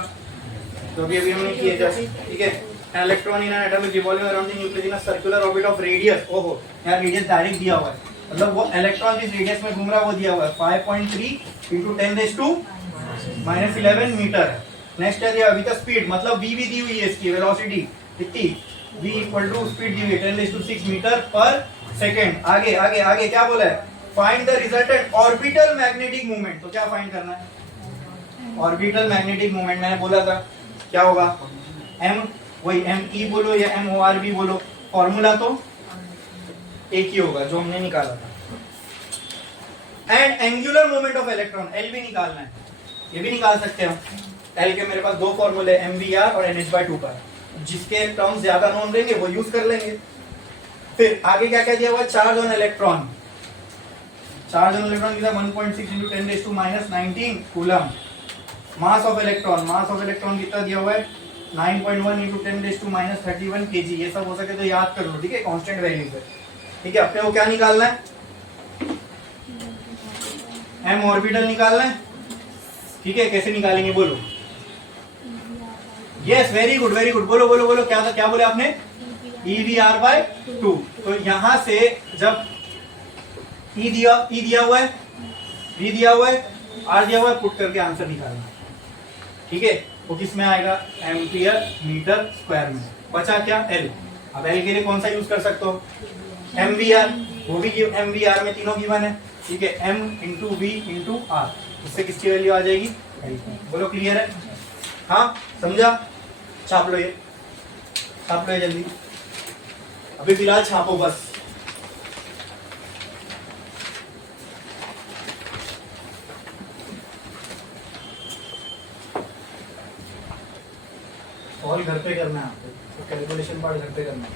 जो भी अभी हमने किए जैसे, ठीक है। An electron in an atom is revolving around the nucleus in a circular orbit of radius, ओहो यहाँ रेडियस डायरेक्ट दिया हुआ है, मतलब वो इलेक्ट्रॉन जिस रेडियस में घूम रहा है वो दिया हुआ है 5.3 इंटू 10⁻⁻11 मीटर। नेक्स्ट है अभी तक स्पीड, मतलब v भी दी हुई है, इसकी वेलोसिटी कितनी v इक्वल टू स्पीड दी हुई है 10⁻6 मीटर पर सेकेंड। आगे आगे आगे क्या बोला है, find the resultant orbital magnetic movement, तो क्या फाइंड करना है ऑर्बिटल मैग्नेटिक मूवमेंट। मैंने बोला था क्या होगा m, वही me बोलो या MORB बोलो, फॉर्मूला तो एक ही होगा जो हमने निकाला था। And angular moment of electron L भी निकालना है, ये भी निकाल सकते हैं हम। L के मेरे पास दो फॉर्मूले MVR और NH/2 का, जिसके टर्म्स ज्यादा नोन रहेंगे वो यूज कर लेंगे। फिर आगे क्या क्या दिया हुआ है, चार्ज ऑन इलेक्ट्रॉन कितना 1.6 into 10⁻⁻19 coulomb. Mass of electron कितना दिया हुआ है 9.1 इंटू 10⁻31 kg। ये सब हो सके तो याद कर लो, ठीक है, कांस्टेंट वैल्यू से, ठीक है। अपने को क्या निकालना है, m ऑर्बिटल निकालना है, ठीक है। कैसे निकालेंगे बोलो, यस वेरी गुड बोलो बोलो बोलो, क्या था, क्या बोले आपने EVR/2। तो यहां से जब E दिया हुआ है, V दिया हुआ है, R दिया हुआ है, पुट करके आंसर निकालना, ठीक है। वो किस में आएगा एम्पियर मीटर स्क्वायर में। बचा क्या L, अब L के लिए कौन सा यूज कर सकते हो MVR, वो भी MVR में तीनों गिवन है, ठीक है। M into V into R, इससे किसकी वैल्यू आ जाएगी L। बोलो क्लियर है, हाँ समझा। छाप लो ये जल्दी, अभी फिलहाल छापो बस। और घर पे करना है आपको, तो कैलकुलेशन पार्ट घर पे करना है।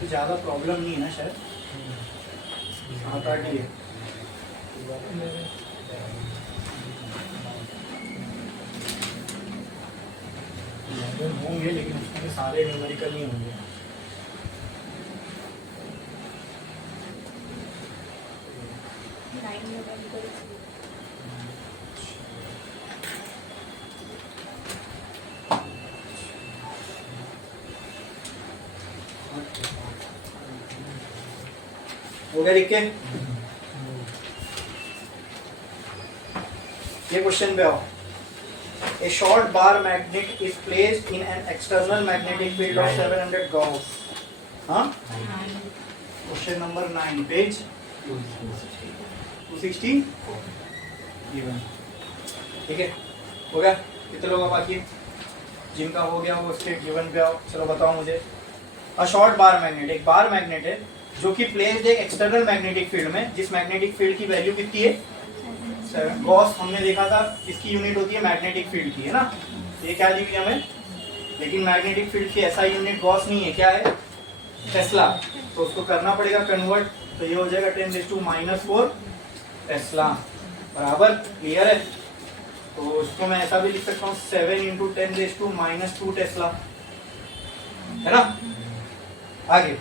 तो ज़्यादा प्रॉब्लम नहीं है ना शायद, 7-8 ही है। होंगे लेकिन उसमें सारे न्यूमेरिकल नहीं होंगे। हो गया लिख के? ये क्वेश्चन पे आओ। A short bar magnet is placed in an external magnetic field of 700 Gauss. हाँ? Question number 9, page 260. Given. ठीक है? हो गया? कितने लोग बाकी? जिनका हो गया वो स्टेट गिवन पे आओ। चलो बताओ मुझे। A short bar magnet, एक बार मैग्नेट है जो कि प्लेस्ड एक एक्सटर्नल मैग्नेटिक फील्ड में, जिस मैग्नेटिक फील्ड की वैल्यू कितनी है? 7 गॉस। हमने देखा था इसकी यूनिट होती है मैग्नेटिक फील्ड की, है ना? ये क्या दी हुई हमें? लेकिन मैग्नेटिक फील्ड की ऐसा यूनिट गॉस नहीं है, क्या है? टेस्ला। तो उसको करना पड़ेगा कन्वर्ट, तो ये हो जाएगा 10⁻⁻⁴ टेस्ला बराबर। क्लियर है? तो इसको मैं ऐसा भी लिख सकता हूँ 7 × 10⁻² टेस्ला, है ना? आगे,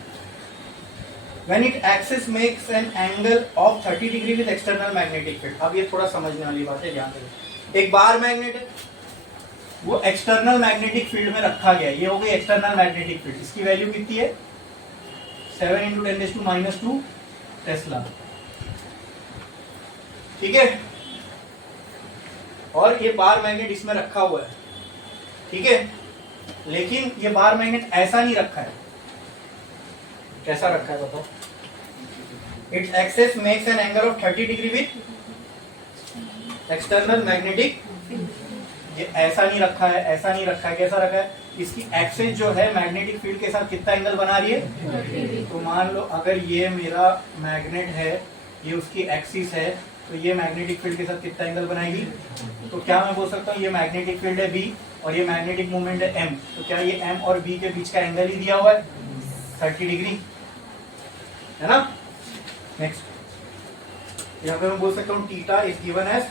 When it axis makes an angle of 30 degree with external magnetic field. अब ये थोड़ा समझने वाली बात है, ध्यान दें। एक बार मैग्नेट है, वो एक्सटर्नल मैग्नेटिक फील्ड में रखा गया है। ये हो गई एक्सटर्नल मैग्नेटिक फील्ड। इसकी वैल्यू कितनी है? 7 × 10⁻² टेस्ला। ठीक है? और ये बार मैग्नेट इसमें रखा हुआ है, ठीक है? लेकिन ये बार मैग्नेट ऐसा नहीं रखा है। कैसा रखा है बताओ? Its axis makes an angle of 30 degree with external magnetic. ये ऐसा नहीं रखा है, ऐसा नहीं रखा है। कैसा रखा है? इसकी एक्सिस जो है मैग्नेटिक फील्ड के साथ कितना एंगल बना रही है? तो मान लो अगर ये मेरा मैग्नेट है, ये उसकी एक्सिस है, तो ये मैग्नेटिक फील्ड के साथ कितना एंगल बनाएगी? तो क्या मैं बोल सकता हूँ ये मैग्नेटिक फील्ड है B और ये मैग्नेटिक मूवमेंट है M, तो क्या ये M और B के बीच का एंगल ही दिया हुआ है 30 डिग्री, है ना? नेक्स्ट, यहाँ पे मैं बोल सकता हूँ theta is given as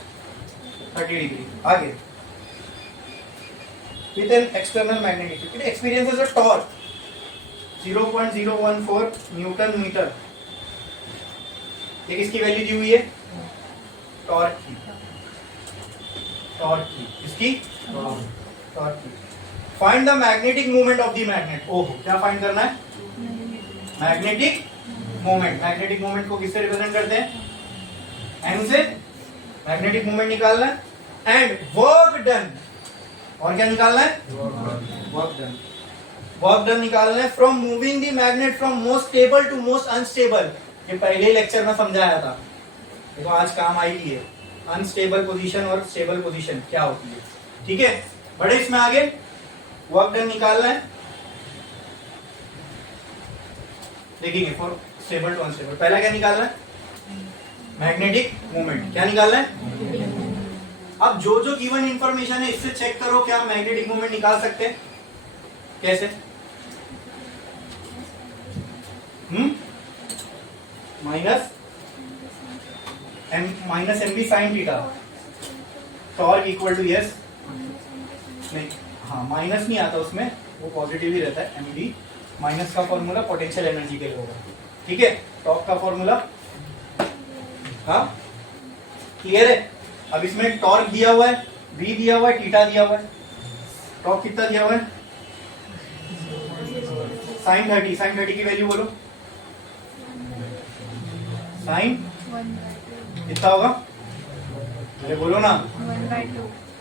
30 degree. आगे, with an external magnetic field it experiences a torque 0.014 newton metre. ये किसकी वैल्यू दी हुई है? टॉर्क की। टॉर्क की, इसकी टॉर्क की। Find the magnetic movement of the magnet. ओहो, क्या फाइंड करना है? Magnetic moment. मैग्नेटिक मोमेंट को किससे रिप्रेजेंट करते हैं? एम से। मैग्नेटिक मोमेंट निकालना है एंड वर्क डन। और क्या निकालना है? Work done. वर्क डन निकालना है from moving the magnet from most stable to most unstable. ये पहले लेक्चर में समझाया था, देखो आज काम आई है। अनस्टेबल पोजीशन और स्टेबल पोजीशन क्या होती है, ठीक है? बड़े इसमें आगे वर्क डन निकालना है, देखेंगे फॉर स्टेबल टू अनस्टेबल। पहला क्या निकालना है? Magnetic moment. क्या निकालना है? अब जो जो गिवन इंफॉर्मेशन है इससे चेक करो क्या मैग्नेटिक मोमेंट निकाल सकते हैं। कैसे? Minus M B sine theta torque equal to yes नहीं, हाँ माइनस नहीं आता उसमें, वो पॉजिटिव ही रहता है। एम बी माइनस का फॉर्मूला पोटेंशियल एनर्जी के लिए होगा, ठीक है? टॉर्क का फॉर्मूला, हाँ क्लियर है? अब इसमें टॉर्क दिया हुआ है, बी दिया हुआ है, थीटा दिया हुआ है। टॉर्क कितना दिया हुआ है? साइन 30। साइन 30 की वैल्यू बोलो। साइन कितना होगा? अरे बोलो ना।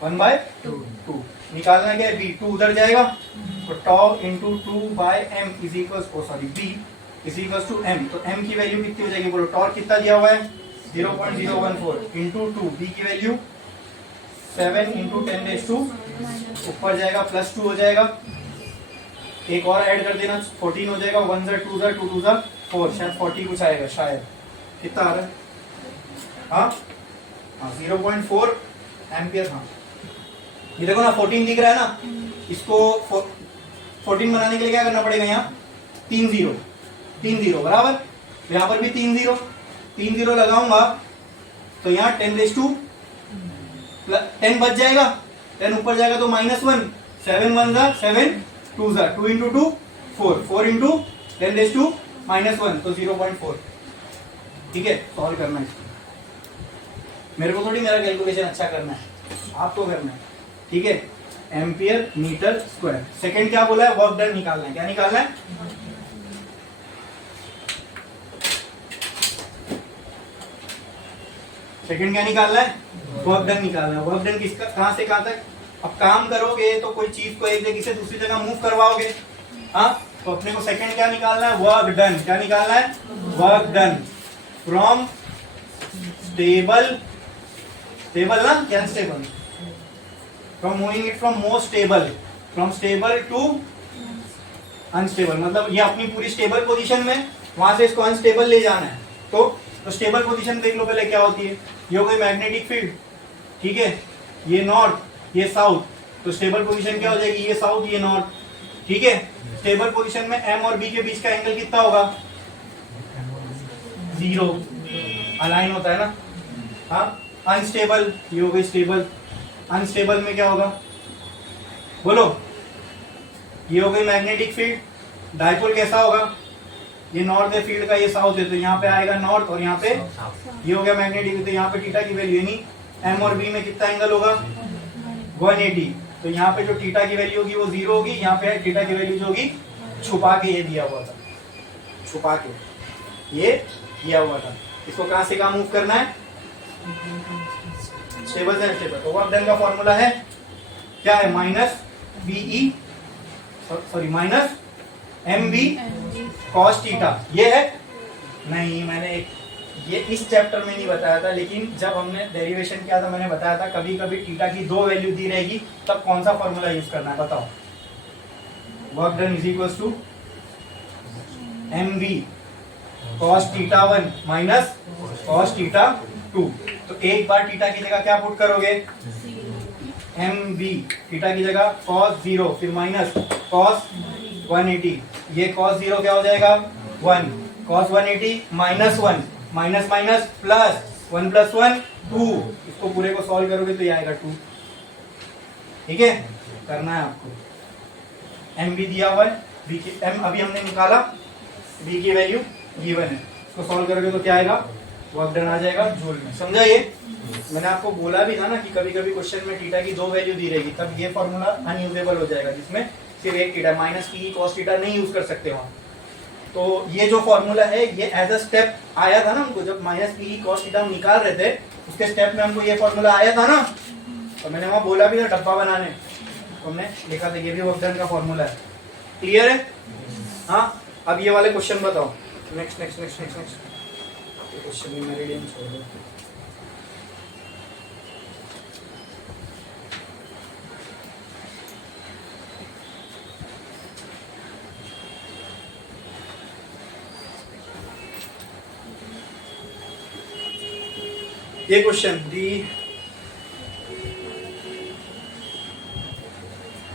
1/2। निकालना क्या है? बी। 2 उधर जाएगा तो tau into 2/m is equal B is equal to m। तो m की वैल्यू कितनी हो जाएगी बोलो? टॉर्क कितना दिया हुआ है? 0.014 इंटू 2। बी की वैल्यू 7 × 10⁻², ऊपर जाएगा +2 हो जाएगा। एक और ऐड कर देना 14 हो जाएगा। 1 × 2 × 2 2 × 4, शायद 40 कुछ आएगा शायद। कितना आ रहा है? हाँ 0.4 एम्पियर। हाँ ये देखो ना 14 दिख रहा है ना, इसको 14 बनाने के लिए क्या करना पड़ेगा? यहाँ 3 0, 3 जीरो बराबर, तो यहाँ पर भी 3 जीरो, 3 जीरो लगाऊंगा तो यहाँ 10 बच जाएगा, 10 ऊपर जाएगा तो -1, 7 1 जा 7 2 जा 2 इंटू 2 4, 4 इंटू 10⁻⁻1 तो 0.4। ठीक है, सॉल्व करना है इसको, मेरे को थोड़ी मेरा कैलकुलेशन अच्छा करना है, आपको करना है। ठीक है, एम्पियर मीटर स्क्वायर। सेकंड क्या बोला है, वर्क डन निकालना है। क्या निकालना है, सेकंड क्या निकालना है, वर्क डन निकालना है। वर्क डन किसका, कहां से कहां तक। अब काम करोगे तो कोई चीज को एक जगह से दूसरी जगह मूव करवाओगे, हाँ, तो अपने को सेकंड क्या निकालना है, वर्क डन। क्या निकालना है, work done from stable, stable ना, क्या stable, from moving it from most stable, from stable to unstable, मतलब ये अपनी पूरी स्टेबल पोजीशन में, वहां से इसको अनस्टेबल ले जाना है। तो स्टेबल पोजीशन देख लो पहले क्या होती है, ये हो गई मैग्नेटिक फील्ड। ठीक है, ये नॉर्थ, ये साउथ, तो स्टेबल पोजीशन क्या हो जाएगी, ये साउथ ये नॉर्थ। ठीक है, स्टेबल पोजीशन में एम और बी के बीच का एंगल कितना होगा, 0, अलाइन होता है ना। हाँ, अनस्टेबल, ये हो गई स्टेबल, अनस्टेबल में क्या होगा, बोलो, ये हो गई मैग्नेटिक फील्ड। डायपोल कैसा होगा, ये नॉर्थ है फील्ड का, ये साउथ है, तो यहाँ पे आएगा नॉर्थ और यहाँ पे ये हो गया मैग्नेटिक, तो यहाँ पे थीटा की वैल्यू यानी एम और बी में कितना एंगल होगा, 180। तो यहाँ पे जो थीटा की वैल्यू होगी वो 0 होगी, यहाँ पे थीटा की वैल्यू जो होगी छुपा के ये दिया हुआ था, छुपा के ये दिया हुआ था। इसको कहां से कहां मूव करना है, स्टेबल से अनस्टेबल। तो वर्क डन का फॉर्मूला है क्या है, -BE sorry -MB cos theta. ये है नहीं, मैंने ये इस चैप्टर में नहीं बताया था, लेकिन जब हमने डेरिवेशन किया था मैंने बताया था कभी कभी थीटा की 2 वैल्यू दी रहेगी, तब कौन सा फॉर्मूला यूज करना है बताओ। Work done is equal to MB cos theta 1 minus cos theta 2। तो एक बार थीटा की जगह क्या पुट करोगे, MB, थीटा की जगह cos 0, फिर माइनस cos 180, ये cos 0 क्या हो जाएगा 1, cos 180 -1, माइनस माइनस प्लस 1 + 1 2, इसको पूरे को सॉल्व करोगे तो ये आएगा 2। ठीक है, करना है आपको। MB दिया हुआ है, B की M अभी हमने निकाला, B की वैल्यू गिवन है, इसको सॉल्व करोगे तो क्या आएगा, वर्क डन आ जाएगा जूल में। समझा ये, मैंने आपको बोला भी था ना कि कभी कभी क्वेश्चन में थीटा की 2 वैल्यू दी रहेगी, तब ये फॉर्मूला अनयूजेबल हो जाएगा, जिसमें सिर्फ एक थीटा -PE cos थीटा नहीं यूज कर सकते वहां। तो ये जो फॉर्मूला है ये एज अ स्टेप आया था ना हमको, जब -PE cos थीटा हम निकाल रहे थे उसके स्टेप में हमको ये फॉर्मूला आया था ना, और मैंने वहां बोला भी था डब्बा बनाने, तो हमने लिखा था ये भी वर्क डन का फॉर्मूला है। क्लियर है, हाँ। अब ये वाले क्वेश्चन बताओ, next next next next next question में मेरिडियन छोड़ दो। ये question, the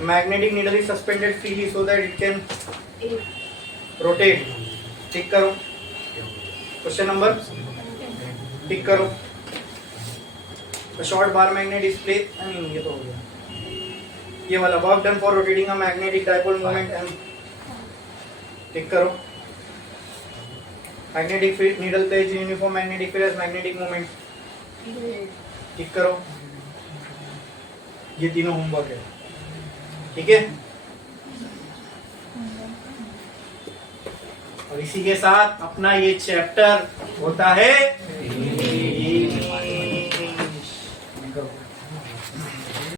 magnetic needle is suspended freely so that it can rotate. Tick करो, क्वेश्चन नंबर टिक करो। Short bar magnet is place, नहीं ये तो हो गया, ये वाला work done for rotating a magnetic dipole moment M. Tick करो। मैग्नेटिक फील्ड नीडल पे uniform magnetic field as magnetic moment. Tick करो। ये तीनों होमवर्क है, ठीक है। और इसी के साथ अपना ये चैप्टर होता है